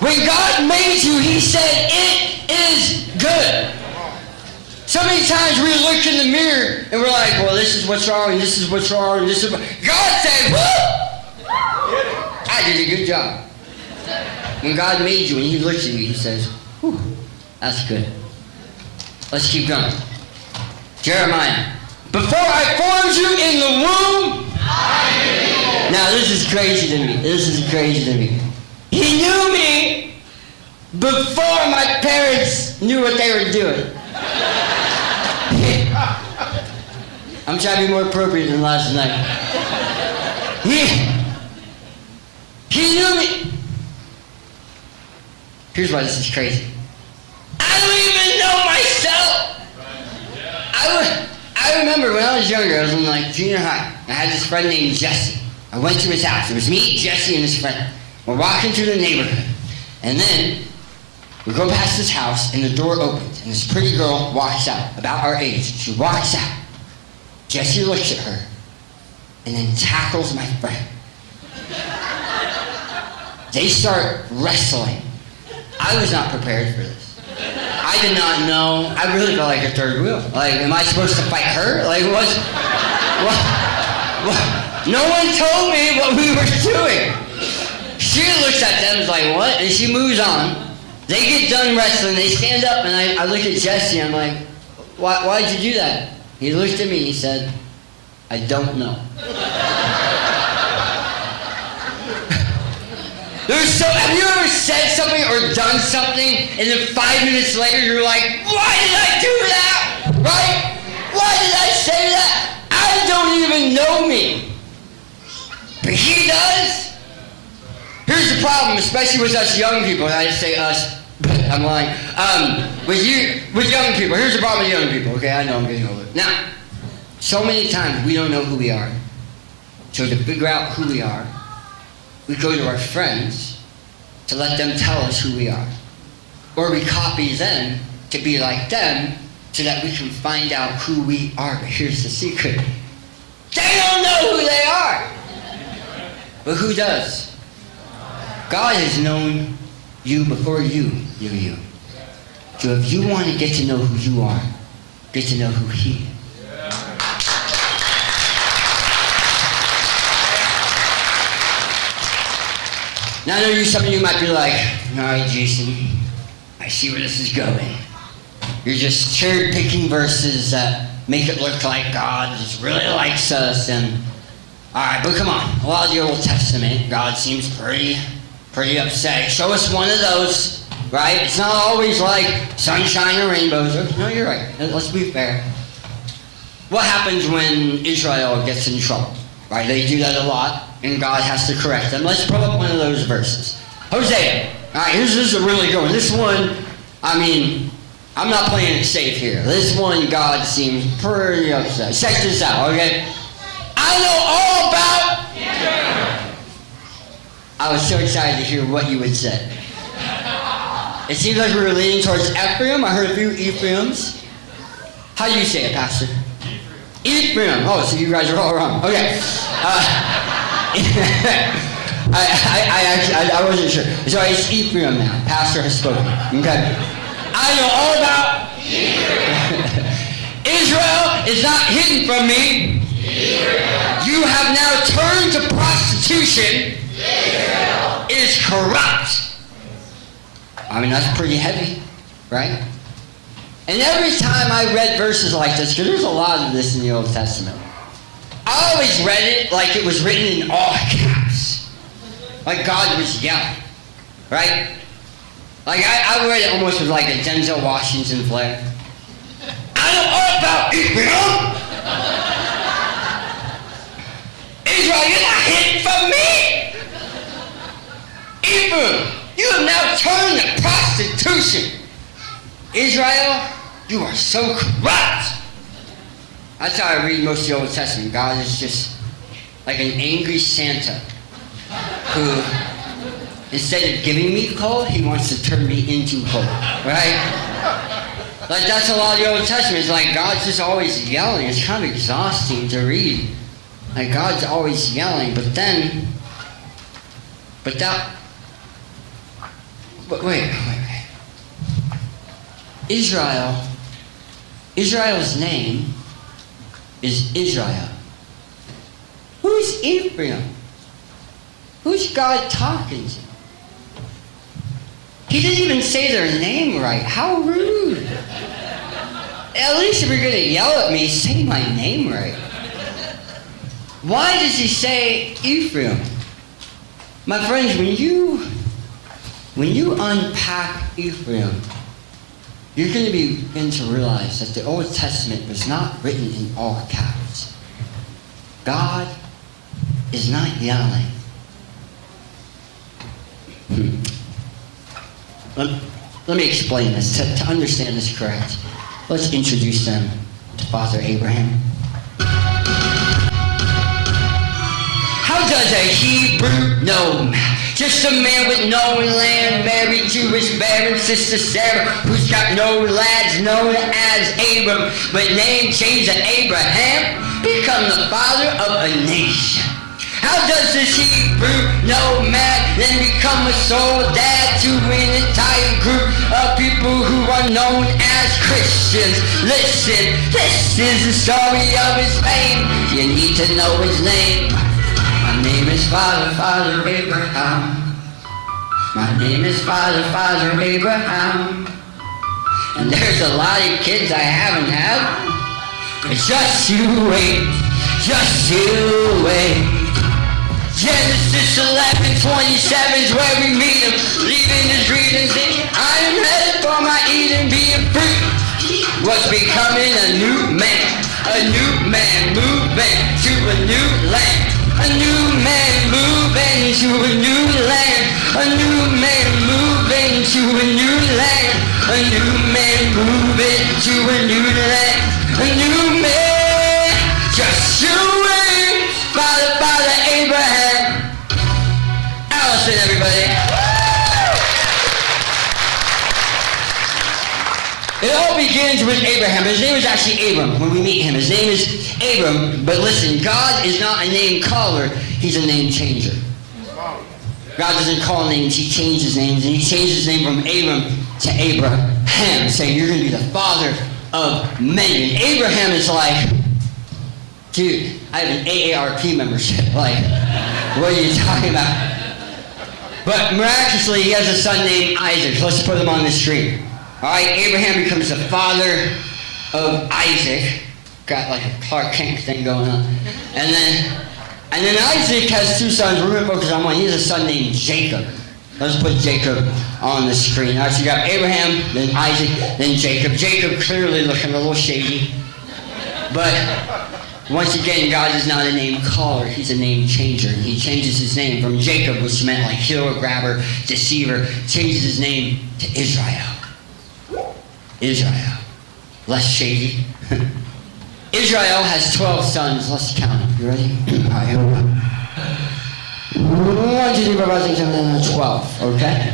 When God made you, he said, it is good. So many times we look in the mirror and we're like, well, this is what's wrong, and this is what's wrong, and this is what... God said, woo! I did a good job. When God made you and he looks at you, he says, whew, that's good. Let's keep going. Jeremiah. Before I formed you in the womb. Now this is crazy to me. This is crazy to me. He knew me before my parents knew what they were doing. I'm trying to be more appropriate than last night. He knew me. Here's why this is crazy. I don't even know myself. I remember when I was younger, I was in like junior high. I had this friend named Jesse. I went to his house. It was me, Jesse, and his friend. We're walking through the neighborhood. And then we go past his house and the door opens. And this pretty girl walks out, about our age. She walks out. Jesse looks at her and then tackles my friend. They start wrestling. I was not prepared for this. I did not know. I really felt like a third wheel. Like, am I supposed to fight her? Like, what? No one told me what we were doing. She looks at them and is like, what? And she moves on. They get done wrestling. They stand up, and I look at Jesse, and I'm like, why'd you do that? He looked at me, and he said, I don't know. Have you ever said something or done something, and then 5 minutes later you're like, why did I do that? Right? Why did I say that? I don't even know me. But he does. Here's the problem, especially with us young people, and I just say us, but I'm lying. With young people, here's the problem with young people, okay? I know I'm getting older. Now, so many times we don't know who we are. So to figure out who we are, we go to our friends to let them tell us who we are. Or we copy them to be like them so that we can find out who we are. But here's the secret. They don't know who they are. But who does? God has known you before you knew you. So if you want to get to know who you are, get to know who he is. Now I know some of you might be like, all right, Jason, I see where this is going. You're just cherry-picking verses that make it look like God just really likes us. And all right, but come on. A lot of the Old Testament, God seems pretty upset. Show us one of those, right? It's not always like sunshine and rainbows. No, you're right. Let's be fair. What happens when Israel gets in trouble, right? They do that a lot, and God has to correct them. Let's pull up one of those verses. Hosea. All right, this is a really good one. This one, I mean, I'm not playing it safe here. This one, God seems pretty upset. Check this out, okay? I know all about... I was so excited to hear what you would say. It seems like we were leaning towards Ephraim. I heard a few Ephraims. How do you say it, Pastor? Ephraim. Oh, so you guys are all wrong. Okay. I wasn't sure. So it's Ephraim now. Pastor has spoken. Okay. I know all about Israel is not hidden from me. You have now turned to prostitution. Israel is corrupt. I mean, that's pretty heavy, right? And every time I read verses like this, because there's a lot of this in the Old Testament, I always read it like it was written in all caps. Like God was yelling, right? Like I read it almost with like a Denzel Washington flair. I know all about Israel. Israel, you're not hidden from me. Ephraim, you have now turned to prostitution. Israel, you are so corrupt. That's how I read most of the Old Testament. God is just like an angry Santa who, instead of giving me coal, he wants to turn me into coal, right? Like that's a lot of the Old Testament. It's like God's just always yelling. It's kind of exhausting to read. Like God's always yelling, but wait. Israel's name is Israel. Who's Ephraim? Who's God talking to? He didn't even say their name right. How rude. At least if you're going to yell at me, say my name right. Why does he say Ephraim? My friends, when you unpack Ephraim, you're going to begin to realize that the Old Testament was not written in all caps. God is not yelling. Let me explain this. To understand this correct, let's introduce them to Father Abraham. How does a Hebrew know math? Just a man with no land, married to his barren sister Sarah, who's got no lads, known as Abram, but name changed to Abraham, become the father of a nation. How does this Hebrew know math, then become a soul dad to an entire group of people who are known as Christians? Listen, this is the story of his fame. You need to know his name. My name is Father Abraham. My name is Father Abraham. And there's a lot of kids I haven't had. But just you wait. Genesis 11:27 is where we meet him. Leaving his readings in. I am headed for my Eden, being free. Was becoming a new man moving to a new land. A new man moving to a new land. A new man moving to a new land. A new man moving to a new land. A new man, just you wait, Father Abraham. Allison, everybody. It all begins with Abraham. His name is actually Abram when we meet him. His name is Abram, but listen, God is not a name caller, he's a name changer. God doesn't call names, he changes names. And he changed his name from Abram to Abraham, saying, you're going to be the father of many. And Abraham is like, dude, I have an AARP membership. Like, what are you talking about? But miraculously, he has a son named Isaac. Let's put him on the screen. All right, Abraham becomes the father of Isaac. Got like a Clark Kent thing going on. And then Isaac has two sons. We're going to focus on one. He has a son named Jacob. Let's put Jacob on the screen. All right, so you got Abraham, then Isaac, then Jacob. Jacob clearly looking a little shady. But once again, God is not a name caller. He's a name changer. He changes his name from Jacob, which meant like killer, grabber, deceiver, changes his name to Israel. Israel. Less shady. Israel has 12 sons. Let's count them. You ready? All right, here we go. 1, 2, 3, 4, 5, 6, 7, 8, 9, 12. Okay?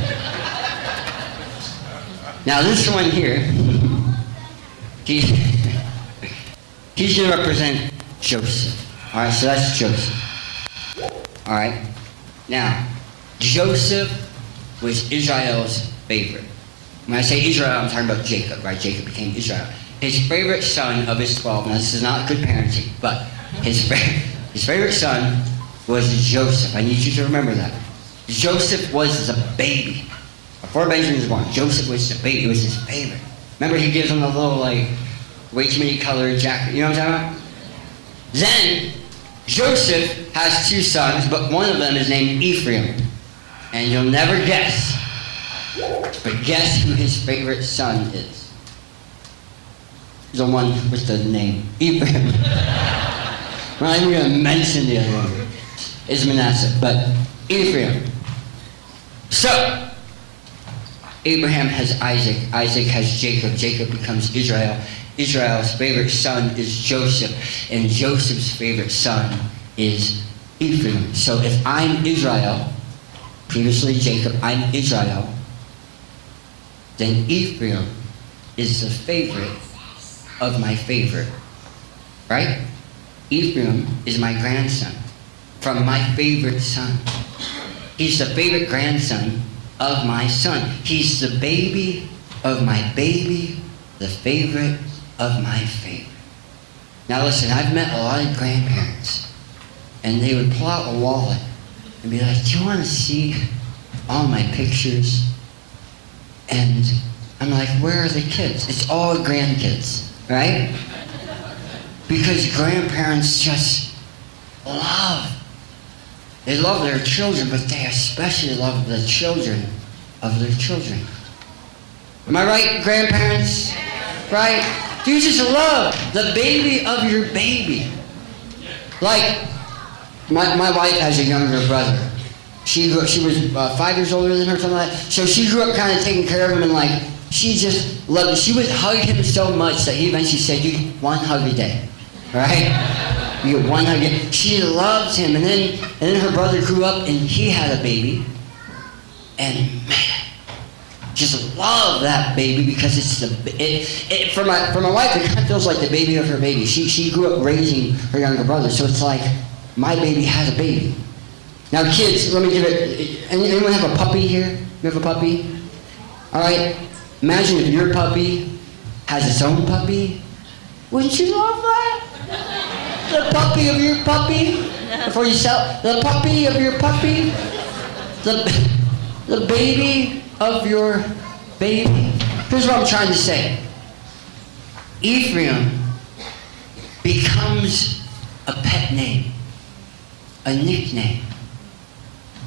Now this one here, he's going to represent Joseph. All right, so that's Joseph. All right? Now, Joseph was Israel's favorite. When I say Israel, I'm talking about Jacob, right? Jacob became Israel. His favorite son of his 12, now this is not good parenting, but his favorite son was Joseph. I need you to remember that. Joseph was the baby. Before Benjamin was born, Joseph was the baby. It was his favorite. Remember, he gives him a little, like, way too many colored jacket. You know what I'm talking about? Then, Joseph has two sons, but one of them is named Ephraim. And you'll never guess. But guess who his favorite son is? The one with the name Ephraim. We're not even going to mention the other one. It's Manasseh, but Ephraim. So, Abraham has Isaac. Isaac has Jacob. Jacob becomes Israel. Israel's favorite son is Joseph. And Joseph's favorite son is Ephraim. So if I'm Israel, previously Jacob, I'm Israel, then Ephraim is the favorite of my favorite. Right? Ephraim is my grandson from my favorite son. He's the favorite grandson of my son. He's the baby of my baby, the favorite of my favorite. Now listen, I've met a lot of grandparents, and they would pull out a wallet and be like, do you want to see all my pictures? And I'm like, where are the kids? It's all grandkids, right? Because grandparents just they love their children, but they especially love the children of their children. Am I right, grandparents? Right? You just love the baby of your baby. Like, my wife has a younger brother. She was 5 years older than her, something like that. So she grew up kind of taking care of him, and like, she just loved him. She would hug him so much that he eventually said, you get one hug a day. Right? You get one hug a day. She loves him. And then her brother grew up and he had a baby. And man, just love that baby because it's for my wife, it kind of feels like the baby of her baby. She grew up raising her younger brother, so it's like my baby has a baby. Now kids, let me give it, anyone have a puppy here? You have a puppy? All right, imagine if your puppy has its own puppy. Wouldn't you love that? The puppy of your puppy? Before you sell, the puppy of your puppy? The baby of your baby? Here's what I'm trying to say. Ephraim becomes a pet name, a nickname.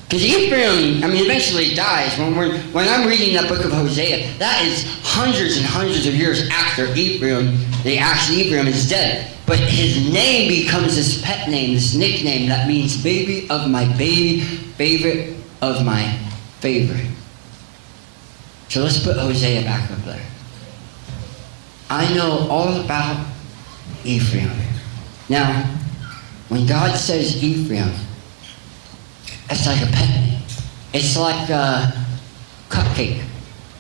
Because Ephraim, eventually dies. When I'm reading that book of Hosea, that is hundreds and hundreds of years after Ephraim is dead. But his name becomes this pet name, this nickname that means baby of my baby, favorite of my favorite. So let's put Hosea back up there. I know all about Ephraim. Now, when God says Ephraim, it's like a pet name. It's like a cupcake.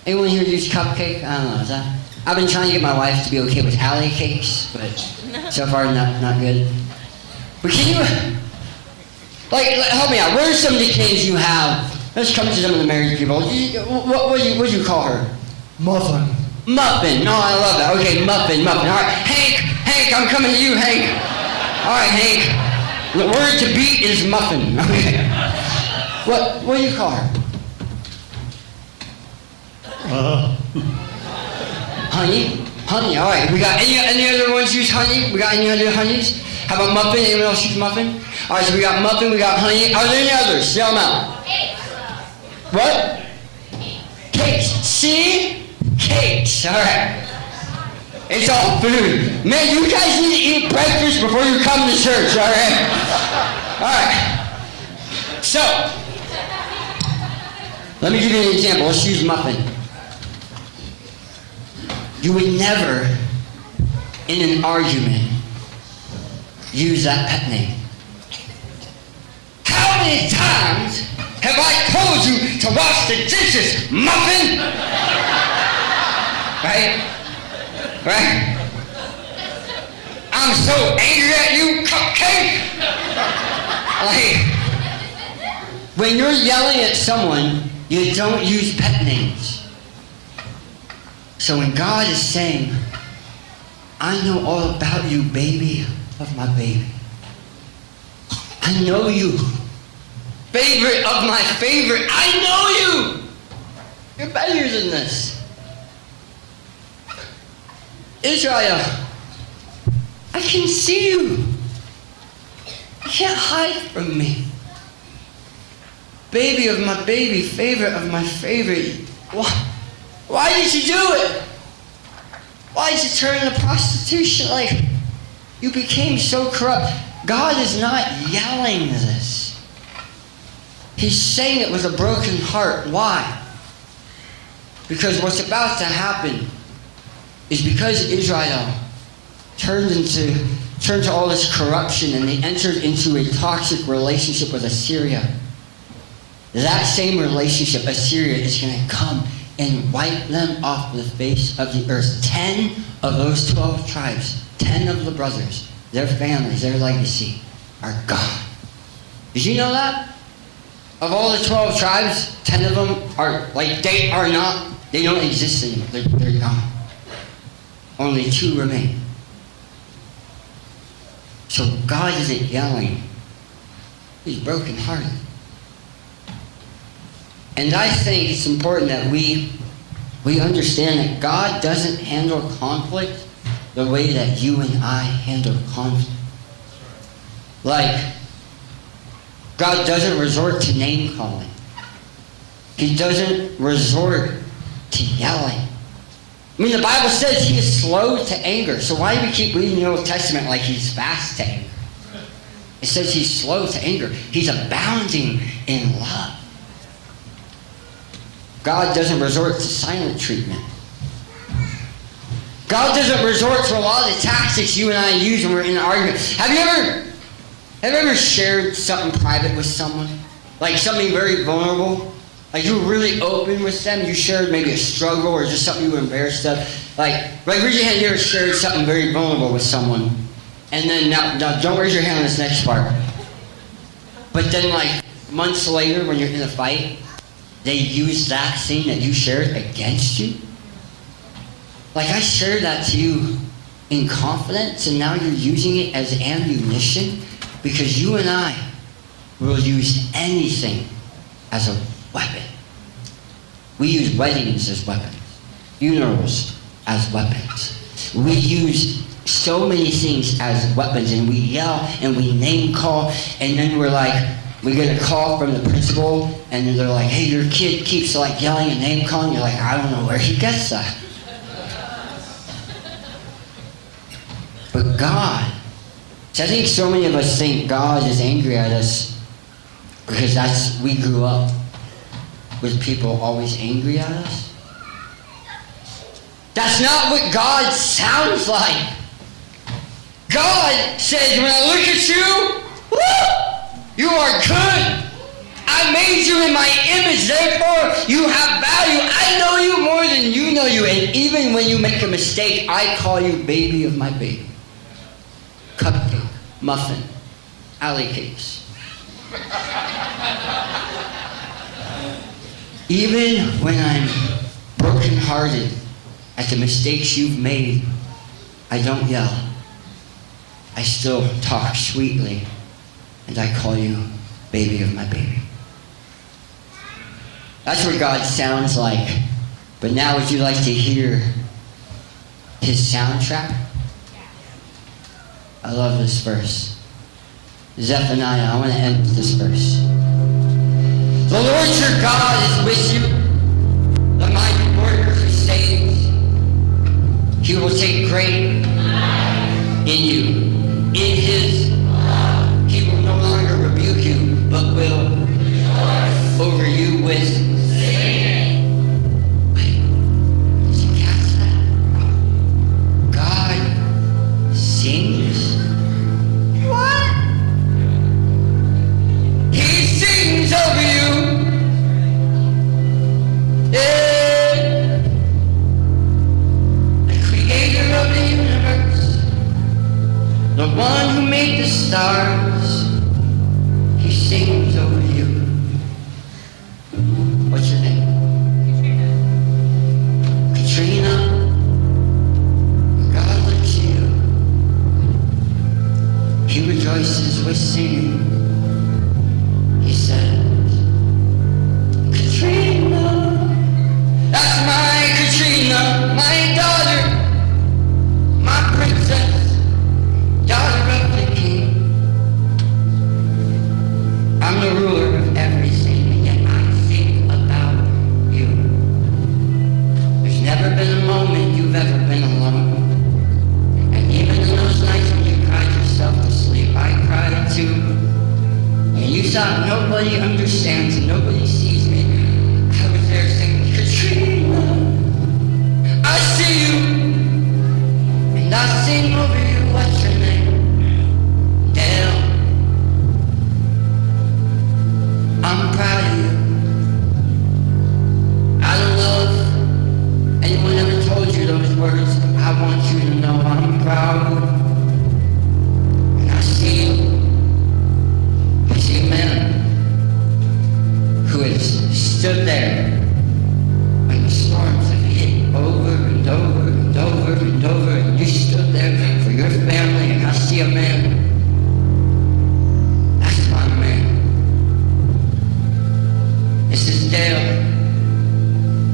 Anyone here use cupcake? I don't know. Is that? I've been trying to get my wife to be okay with alley cakes, but so far not good. But can you, like help me out? What are some nicknames you have? Let's come to some of the married people. What do you call her? Muffin. Muffin. No, I love that. Okay, Muffin. All right, Hank, I'm coming to you, Hank. All right, Hank. The word to beat is muffin. Okay. What do you call her? Honey. All right. We got any other ones use honey? We got any other honeys? How about muffin? Anyone else use muffin? All right. So we got muffin. We got honey. Are there any others? Yell them out. What? Cakes. See? Cakes. All right. It's all food. Man, you guys need to eat breakfast before you come to church. All right. All right. So, let me give you an example. Let's use muffin. You would never, in an argument, use that pet name. How many times have I told you to wash the dishes, Muffin? Right? I'm so angry at you, Cupcake. When you're yelling at someone, you don't use pet names. So when God is saying, I know all about you, baby of my baby. I know you. Favorite of my favorite. I know you. You're better than this. Israel, I can see you. You can't hide from me. Baby of my baby, favorite of my favorite. Why did you do it? Why did you turn to prostitution? You became so corrupt. God is not yelling this. He's saying it with a broken heart. Why? Because what's about to happen is because Israel turned to all this corruption and they entered into a toxic relationship with Assyria. That same relationship, Assyria, is going to come and wipe them off the face of the earth. 10 of those 12 tribes, 10 of the brothers, their families, their legacy, are gone. Did you know that? Of all the 12 tribes, 10 of them they don't exist anymore. They're gone. Only 2 remain. So God isn't yelling. He's brokenhearted. And I think it's important that we understand that God doesn't handle conflict the way that you and I handle conflict. God doesn't resort to name calling. He doesn't resort to yelling. I mean, the Bible says he is slow to anger. So why do we keep reading the Old Testament like he's fast to anger? It says he's slow to anger. He's abounding in love. God doesn't resort to silent treatment. God doesn't resort to a lot of the tactics you and I use when we're in an argument. Have you ever shared something private with someone? Something very vulnerable? You were really open with them? You shared maybe a struggle or just something you were embarrassed of? Raise your hand, you ever shared something very vulnerable with someone? And then, now don't raise your hand on this next part. But then months later when you're in a fight, they use that thing that you shared against you? I shared that to you in confidence, and now you're using it as ammunition? Because you and I will use anything as a weapon. We use weddings as weapons, funerals as weapons. We use so many things as weapons, and we yell and we name call, and then we get a call from the principal, and they're like, hey, your kid keeps yelling and name calling. You're like, I don't know where he gets that. But God, I think so many of us think God is angry at us because we grew up with people always angry at us. That's not what God sounds like. God says, when I look at you, woo, you are good. I made you in my image, therefore you have value. I know you more than you know you. And even when you make a mistake, I call you baby of my baby. Cupcake, muffin, alley cakes. Even when I'm brokenhearted at the mistakes you've made, I don't yell. I still talk sweetly, and I call you baby of my baby. That's what God sounds like. But now would you like to hear his soundtrack? I love this verse. Zephaniah, I want to end with this verse. The Lord your God is with you, the mighty warrior who saves. He will take great in you. In his love, he will no longer rebuke you, but will rejoice over you with singing. Wait, did you catch that? God sings? What? He sings over you. Yeah. The creator of the universe, the one who made the stars, he sings over you. What's your name? Katrina. God looks at you. He rejoices with singing. He says, Katrina. That's my Katrina, my daughter, my princess. Daughter of the king. I'm the ruler of everything, and yet I think about you. There's never been a moment you've ever been alone. And even in those nights when you cried yourself to sleep, I cried too. And you thought nobody understands and nobody sees me. I was there saying, Katrina, I see you. And I sing over you. What's your name? Dale. I'm proud of you. I don't know if anyone ever told you those words. I want you to know I'm proud. And I see you. I see a man who has stood there when the storms have hit over and over and over and over, and you stood there for your family, and I see a man. That's my man. This is Dale,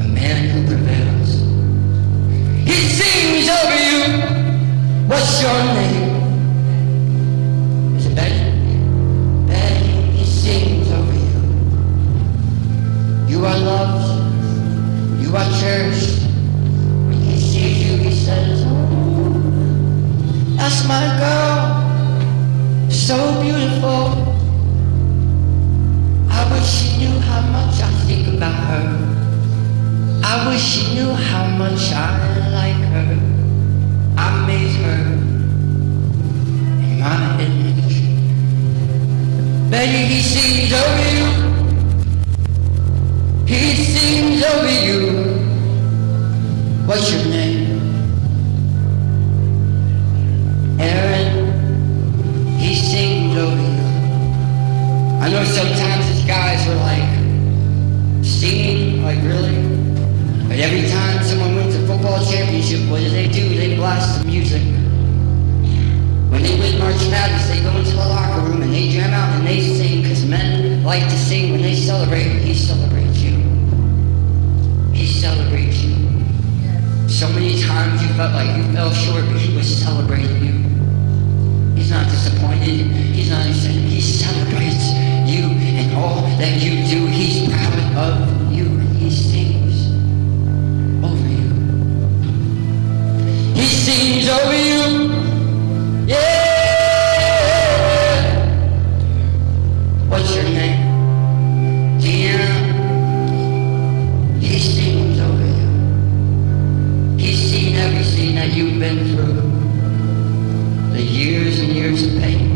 a man who prevails. He sings over you. What's your name? Is it Betty? Betty, he sings over you. You are loved. You are cherished. When he sees you, he says, oh, that's my girl. So beautiful. I wish she knew how much I think about her. I wish she knew how much I like her. I made her in my image. Betty, he sings over you. He sings over you. What's your name? Aaron. He sings over you. I know sometimes these guys were like, singing, like really? But every time someone wins a football championship, what do? They blast the music. When they win March Madness, they go into the locker room and they jam out and they sing, because men like to sing when they celebrate. He celebrates you. He celebrates you. So many times you felt like you fell short, but he was celebrating you. He's not disappointed. He's not ashamed. He celebrates you and all that you do. He's proud of you, and he sings over you. He sings over you. Yeah. What's your name? Deanna. He sings over you. He's seen everything that you've been through. The years and years of pain.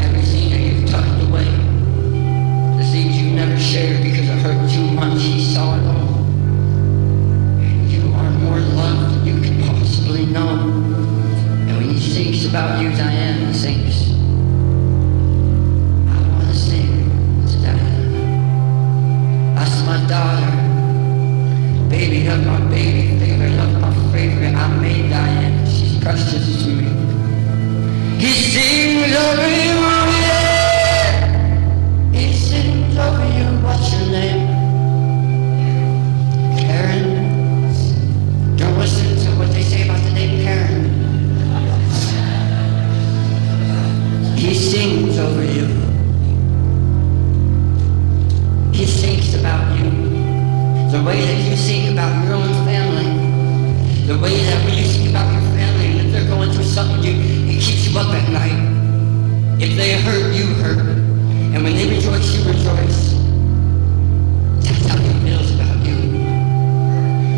Everything that you've tucked away. The things you never baby of my baby, favorite of my favorite. I made Diane, she's precious to me. He sings over you, yeah. He sings over you. What's your name? Karen. Don't listen to what they say about the name Karen. He sings over you. He thinks about you. The way that you think about your own family. The way that when you think about your family, and if they're going through something, it keeps you up at night. If they hurt, you hurt. And when they rejoice, you rejoice. That's how he feels about you.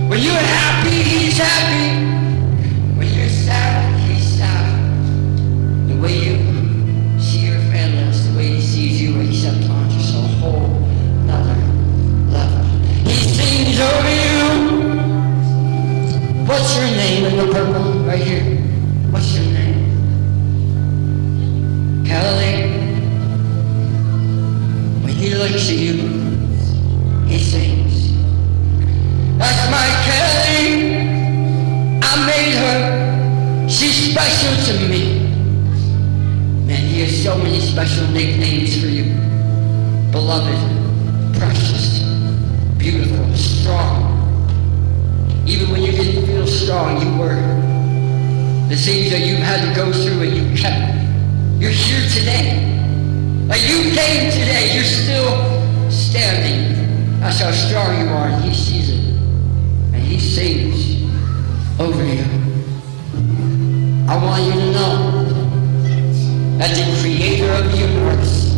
When you're happy, he's happy. When you're sad, he's sad. The way you see your family, that's the way he sees you, except on just a whole nother level. He sings over you. What's your name in the purple? Right here. What's your name? Kelly. When he looks at you, he sings. That's my Kelly. I made her. She's special to me. Man, he has so many special nicknames for you. Beloved, precious, beautiful, strong. Even when you didn't feel strong, you were. The things that you've had to go through and you kept. You're here today. Like you came today, you're still standing. That's how strong you are, and he sees it. And he sings over you. I want you to know that the creator of the universe,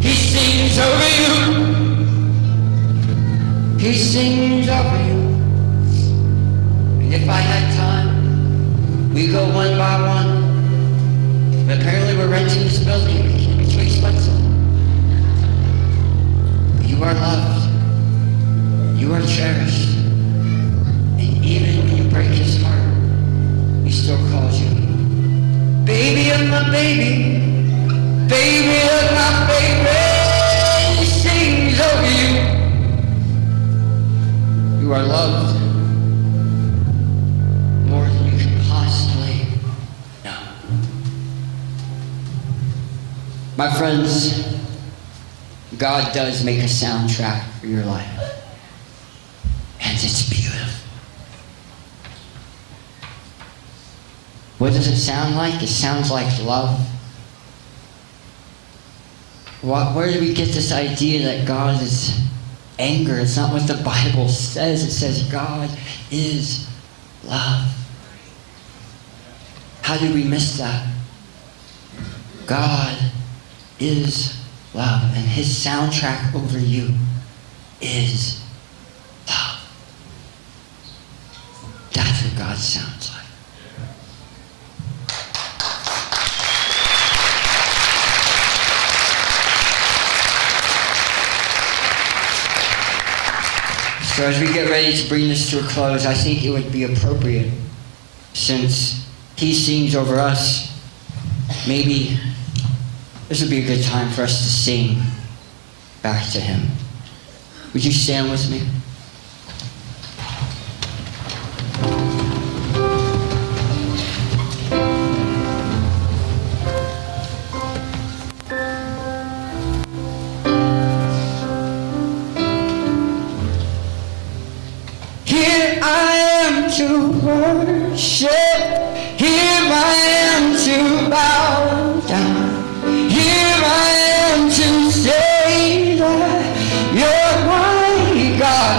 he sings over you. He sings over you. And if I had time, we go one by one. But apparently we're renting this building. It can't be too expensive. But you are loved. You are cherished. And even when you break his heart, he still calls you baby of my baby. Baby of my baby. He sings over you. You are loved more than you can possibly know. My friends, God does make a soundtrack for your life. And it's beautiful. What does it sound like? It sounds like love. Where do we get this idea that God is anger? It's not what the Bible says. It says God is love. How did we miss that? God is love, and his soundtrack over you is love. That's what God sounds like. So as we get ready to bring this to a close, I think it would be appropriate, since he sings over us, maybe this would be a good time for us to sing back to him. Would you stand with me? Here I am to worship. Here I am to bow down. Here I am to say that you're my God.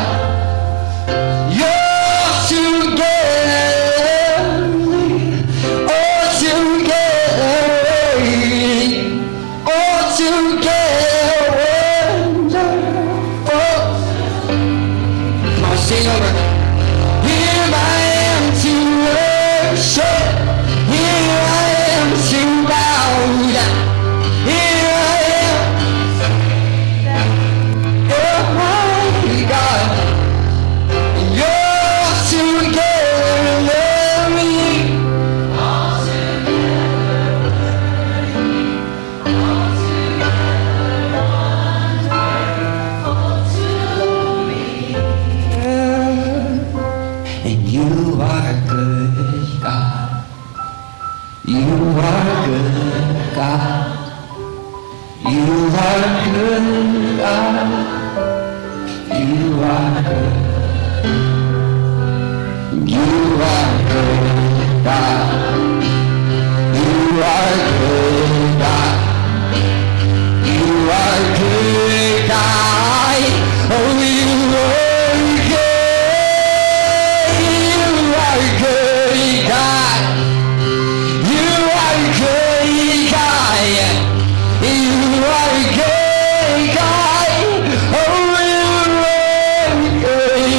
You're together lovely, altogether worthy, altogether wonderful. Come on, sing over. Here I am to worship. You are good, God. You are good, God. You are good, God. You are good. You are good, God. You are good, God. You are good, God. Oh, you are good. You are good, God. You are good, God. You are good, God. Oh, you are good.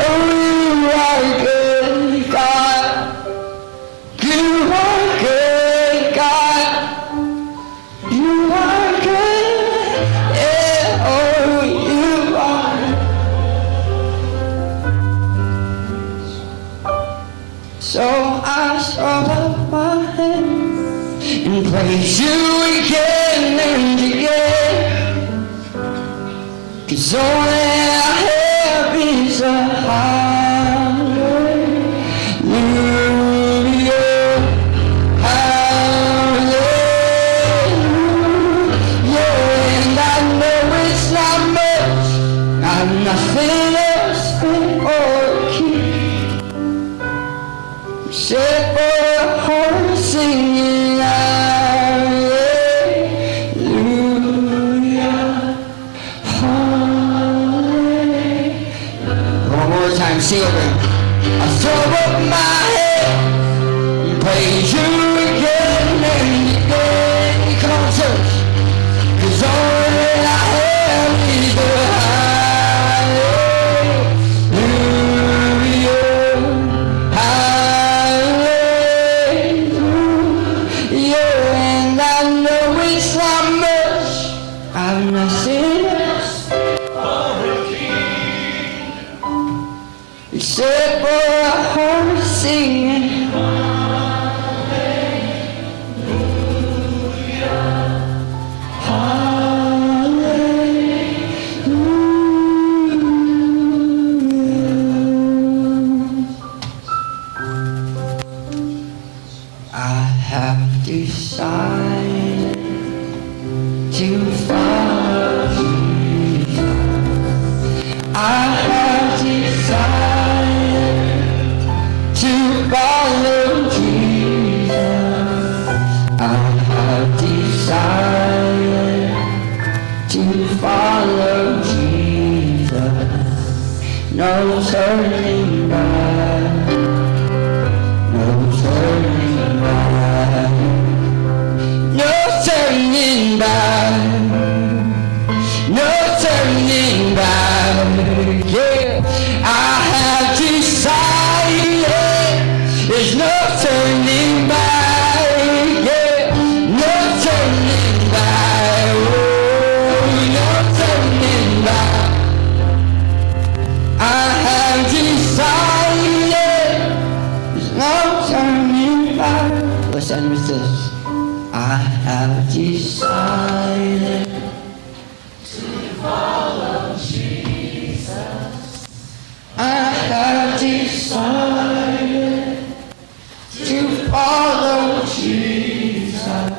Oh, you are good, God. You are good, God. You are good. Yeah, oh, you are. So I throw up my hands and praise you again and again. 'Cause all that I have is a hallelujah, hallelujah. And I know it's not much, I've nothing else fit or keep, except for a heart singing hallelujah. One more time, sing it again. I throw up my head and praise you again and again. Come on, church. 'Cause all that I have is a hallelujah, hallelujah. And I know it's not much, I've nothing else except for a heart singing hallelujah. I have decided to follow Jesus. I have decided to follow Jesus. I have decided to follow Jesus. No turning back. No turning back. No turning back. No turning back. Yeah, I have decided there's no turning back. Yeah, no turning back. Oh, no turning back. I have decided there's no turning back. Let's end with this. I have decided I have decided to follow Jesus.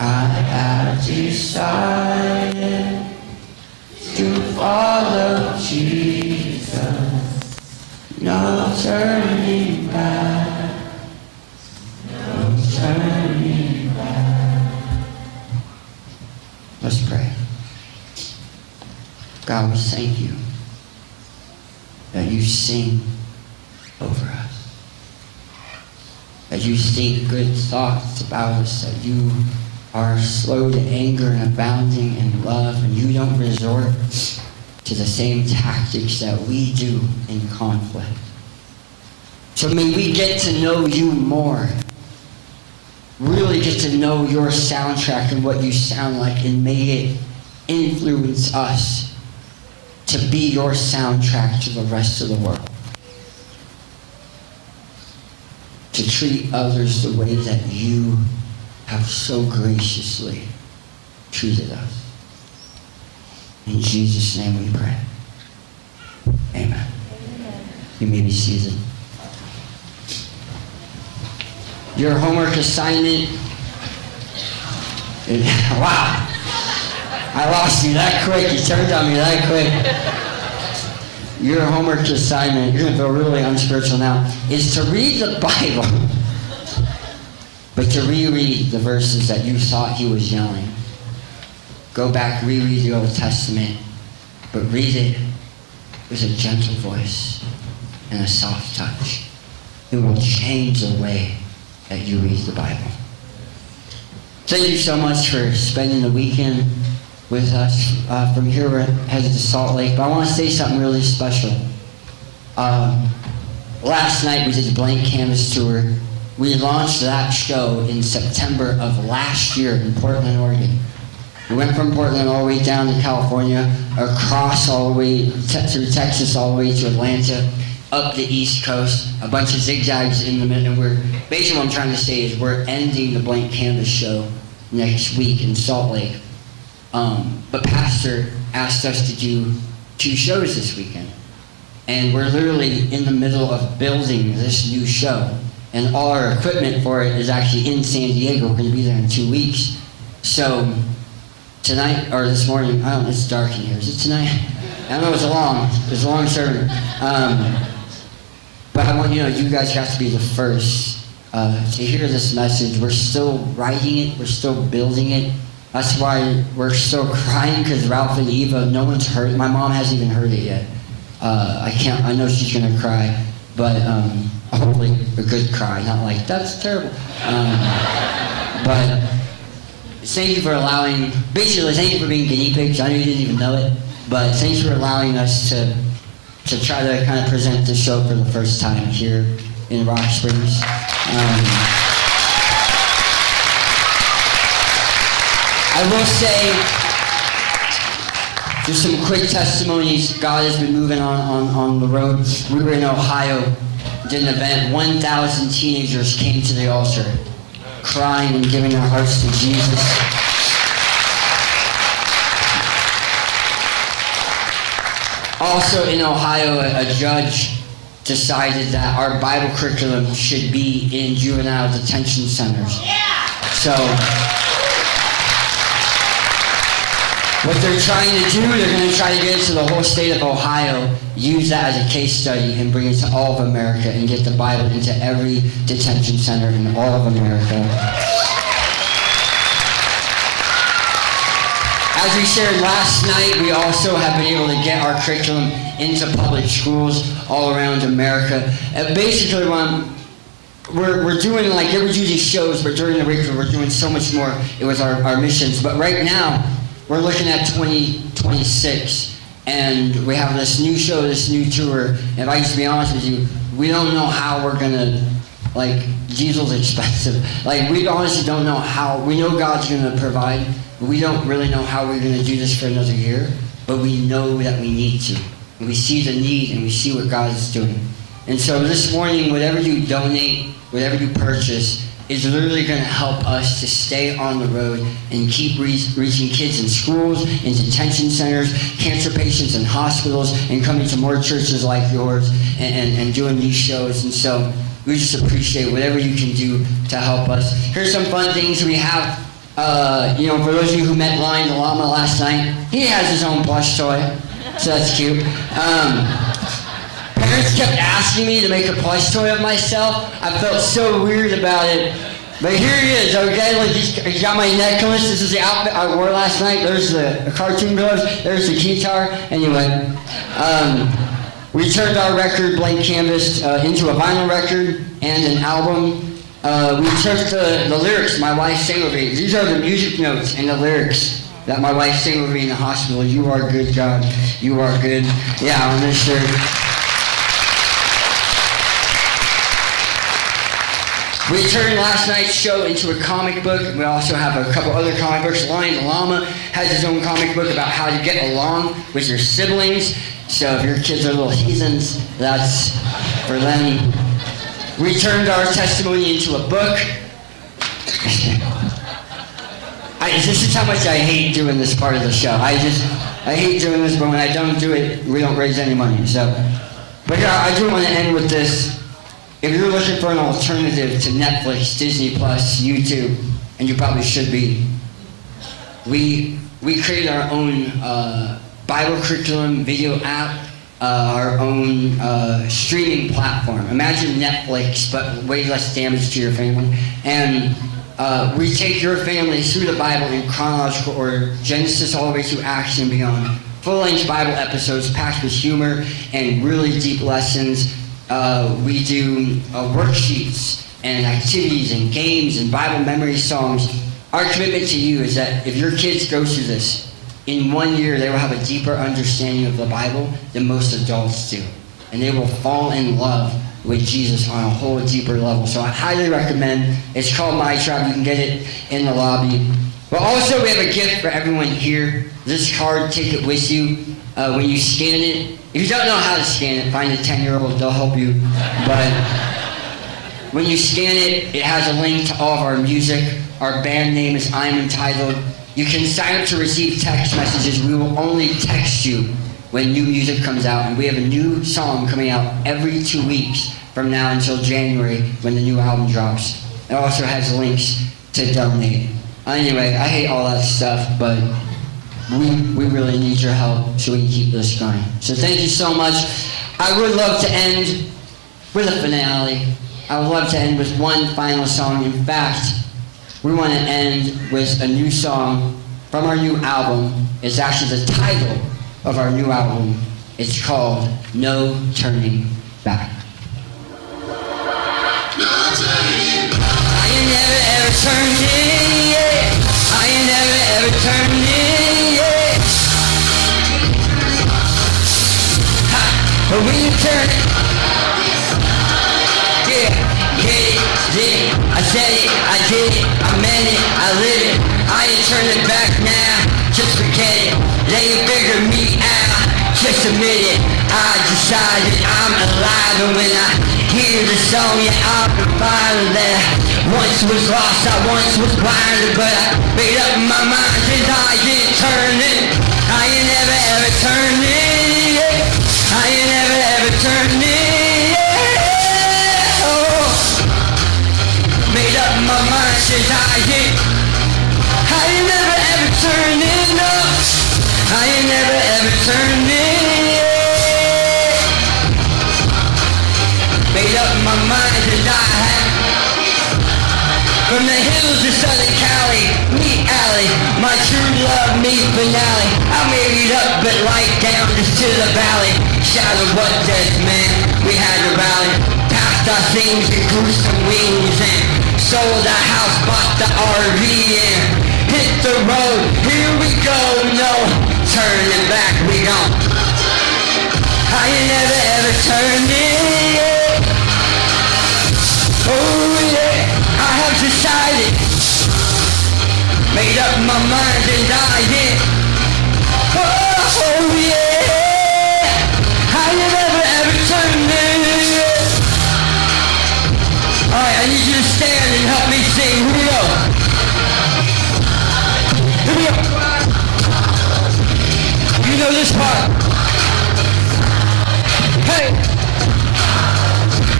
I have decided to follow Jesus. No turning back. No turning back. Let's pray. God, we thank you that you sing over us, that you think good thoughts about us, that you are slow to anger and abounding in love, and you don't resort to the same tactics that we do in conflict. So may we get to know you more, really get to know your soundtrack and what you sound like, and may it influence us to be your soundtrack to the rest of the world. To treat others the way that you have so graciously treated us. In Jesus' name we pray. Amen. You may be seated. Your homework assignment. Wow. I lost you that quick. You turned on me that quick. Your homework assignment, you're going to feel really unspiritual now, is to read the Bible, but to reread the verses that you thought he was yelling. Go back, reread the Old Testament, but read it with a gentle voice and a soft touch. It will change the way that you read the Bible. Thank you so much for spending the weekend with us. From here we're headed to Salt Lake, but I want to say something really special. Last night we did the Blank Canvas Tour. We launched that show in September of last year in Portland, Oregon. We went from Portland all the way down to California, across all the way through Texas, all the way to Atlanta, up the East Coast, a bunch of zigzags in the middle. And we're basically what I'm trying to say is we're ending the Blank Canvas show next week in Salt Lake. But Pastor asked us to do 2 shows this weekend. And we're literally in the middle of building this new show. And all our equipment for it is actually in San Diego. We're going to be there in 2 weeks. So tonight, or this morning, I don't know, it's dark in here. Is it tonight? I don't know, it was a long sermon. But I want you to know, you guys have to be the first to hear this message. We're still writing it. We're still building it. That's why we're still crying, because Ralph and Eva, no one's heard it. My mom hasn't even heard it yet. I know she's going to cry, but hopefully a good cry, not like, that's terrible. But thank you for thank you for being guinea pigs. I know you didn't even know it, but thanks for allowing us to try to kind of present the show for the first time here in Rock Springs. I will say, just some quick testimonies. God has been moving on the road. We were in Ohio, did an event. 1,000 teenagers came to the altar, crying and giving their hearts to Jesus. Also in Ohio, a judge decided that our Bible curriculum should be in juvenile detention centers. So what they're trying to do, they're going to try to get it to the whole state of Ohio, use that as a case study, and bring it to all of America, and get the Bible into every detention center in all of America. As we shared last night, we also have been able to get our curriculum into public schools all around America. And basically, we're doing, like, we do these shows, but during the week we're doing so much more with our missions. But right now, we're looking at 2026, and we have this new show, this new tour. And if I just be honest with you, we don't know how we're gonna, diesel's expensive. We honestly don't know how. We know God's gonna provide, but we don't really know how we're gonna do this for another year, but we know that we need to. And we see the need, and we see what God is doing. And so this morning, whatever you donate, whatever you purchase, is literally going to help us to stay on the road and keep reaching kids in schools, in detention centers, cancer patients in hospitals, and coming to more churches like yours and doing these shows. And so we just appreciate whatever you can do to help us. Here's some fun things we have. For those of you who met Lion the llama last night, he has his own plush toy, so that's cute. Parents kept asking me to make a plush toy of myself. I felt so weird about it. But here he is, okay? He's got my necklace. This is the outfit I wore last night. There's the cartoon gloves. There's the guitar. Anyway, we turned our record, Blank Canvas, into a vinyl record and an album. We took the lyrics my wife sang over me. These are the music notes and the lyrics that my wife sang over me in the hospital. You are good, God. You are good. Yeah, on this shirt. We turned last night's show into a comic book. We also have a couple other comic books. Lion the Llama has his own comic book about how to get along with your siblings. So if your kids are little heathens, that's for them. We turned our testimony into a book. This is how much I hate doing this part of the show. I hate doing this, but when I don't do it, we don't raise any money. So But I do want to end with this. If you're looking for an alternative to Netflix, Disney Plus, YouTube, and you probably should be, we created our own Bible curriculum video app, our own streaming platform. Imagine Netflix, but way less damage to your family. And we take your family through the Bible in chronological order, Genesis all the way through Acts and beyond. Full-length Bible episodes packed with humor and really deep lessons. We do worksheets and activities and games and Bible memory songs. Our commitment to you is that if your kids go through this, in 1 year they will have a deeper understanding of the Bible than most adults do. And they will fall in love with Jesus on a whole deeper level. So I highly recommend. It's called My Tribe. You can get it in the lobby. But also we have a gift for everyone here. This card, take it with you. When you scan it, if you don't know how to scan it, find a 10-year-old, they'll help you. But when you scan it, it has a link to all of our music. Our band name is I'm Entitled. You can sign up to receive text messages. We will only text you when new music comes out. And we have a new song coming out every 2 weeks from now until January when the new album drops. It also has links to donate. Anyway, I hate all that stuff, but we really need your help so we can keep this going. So thank you so much. I would love to end with a finale. I would love to end with one final song. In fact, we want to end with a new song from our new album. It's actually the title of our new album. It's called No Turning Back. I ain't never ever turned in, yeah. I ain't never ever turned in, yeah. Ha, but when you turn it, yeah, get it, did it, I said it, I did it, I meant it, I live it. I ain't turning back now, just forget it. They ain't figure me out, just admit it. I decided I'm alive, and when I hear the song, yeah, I'll be fine that once was lost, I once was blinded, but I made up my mind and I didn't turn it. I ain't never ever turned it, yeah. I ain't never ever turned it, yeah. Oh. Made up my mind since I did. I ain't never ever turned it, no. I ain't never ever turned it, yeah. Made up my mind and I had. From the hills of Southern Cali, me alley, my true love, me finale. I made it up but light down just to the valley. Shouted what does man, we had to rally. Packed our things and grew some wings and sold the house, bought the RV and hit the road. Here we go, no turning back, we gone. I ain't never ever turned it, yeah. Oh yeah. I have decided, made up my mind and I did. Oh yeah, I ain't never ever turned it. Alright, I need you to stand and help me sing. Here we go. Here we go. You know this part. Hey,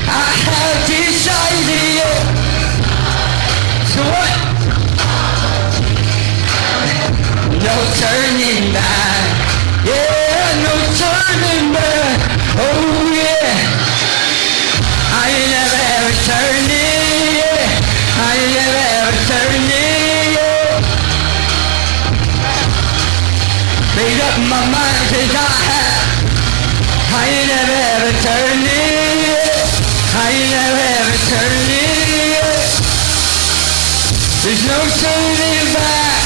I have decided, yeah. So what? No turning back. Yeah, no turning back. Oh yeah. I ain't never ever turned it, yeah. I ain't never ever turned it, yeah. Made up my mind since I have. I ain't never ever turned it, yeah. I ain't never ever turned it, yeah. There's no turning back.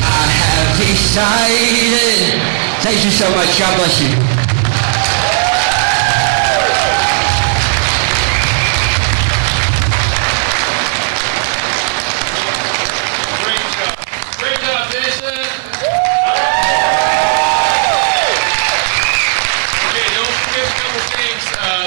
I have decided. Thank you so much. God bless you. Great job, Jason. Okay, don't forget a couple things.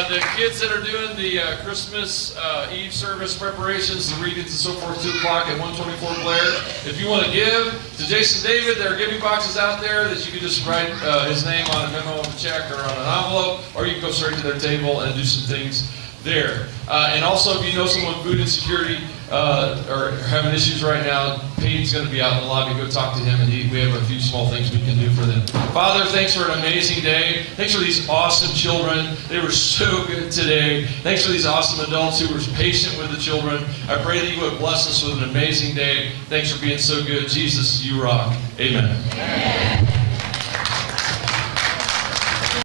The kids that are doing the Christmas Eve service preparations, the readings and so forth, 2 o'clock at 124 Blair. If you want to give to Jason David, there are giving boxes out there that you can just write his name on a memo, a check, or on an envelope, or you can go straight to their table and do some things there. And also, if you know someone with food insecurity or having issues right now, Peyton's going to be out in the lobby. Go talk to him, and we have a few small things we can do for them. Father, thanks for an amazing day. Thanks for these awesome children. They were so good today. Thanks for these awesome adults who were patient with the children. I pray that you would bless us with an amazing day. Thanks for being so good. Jesus, you rock. Amen. Amen.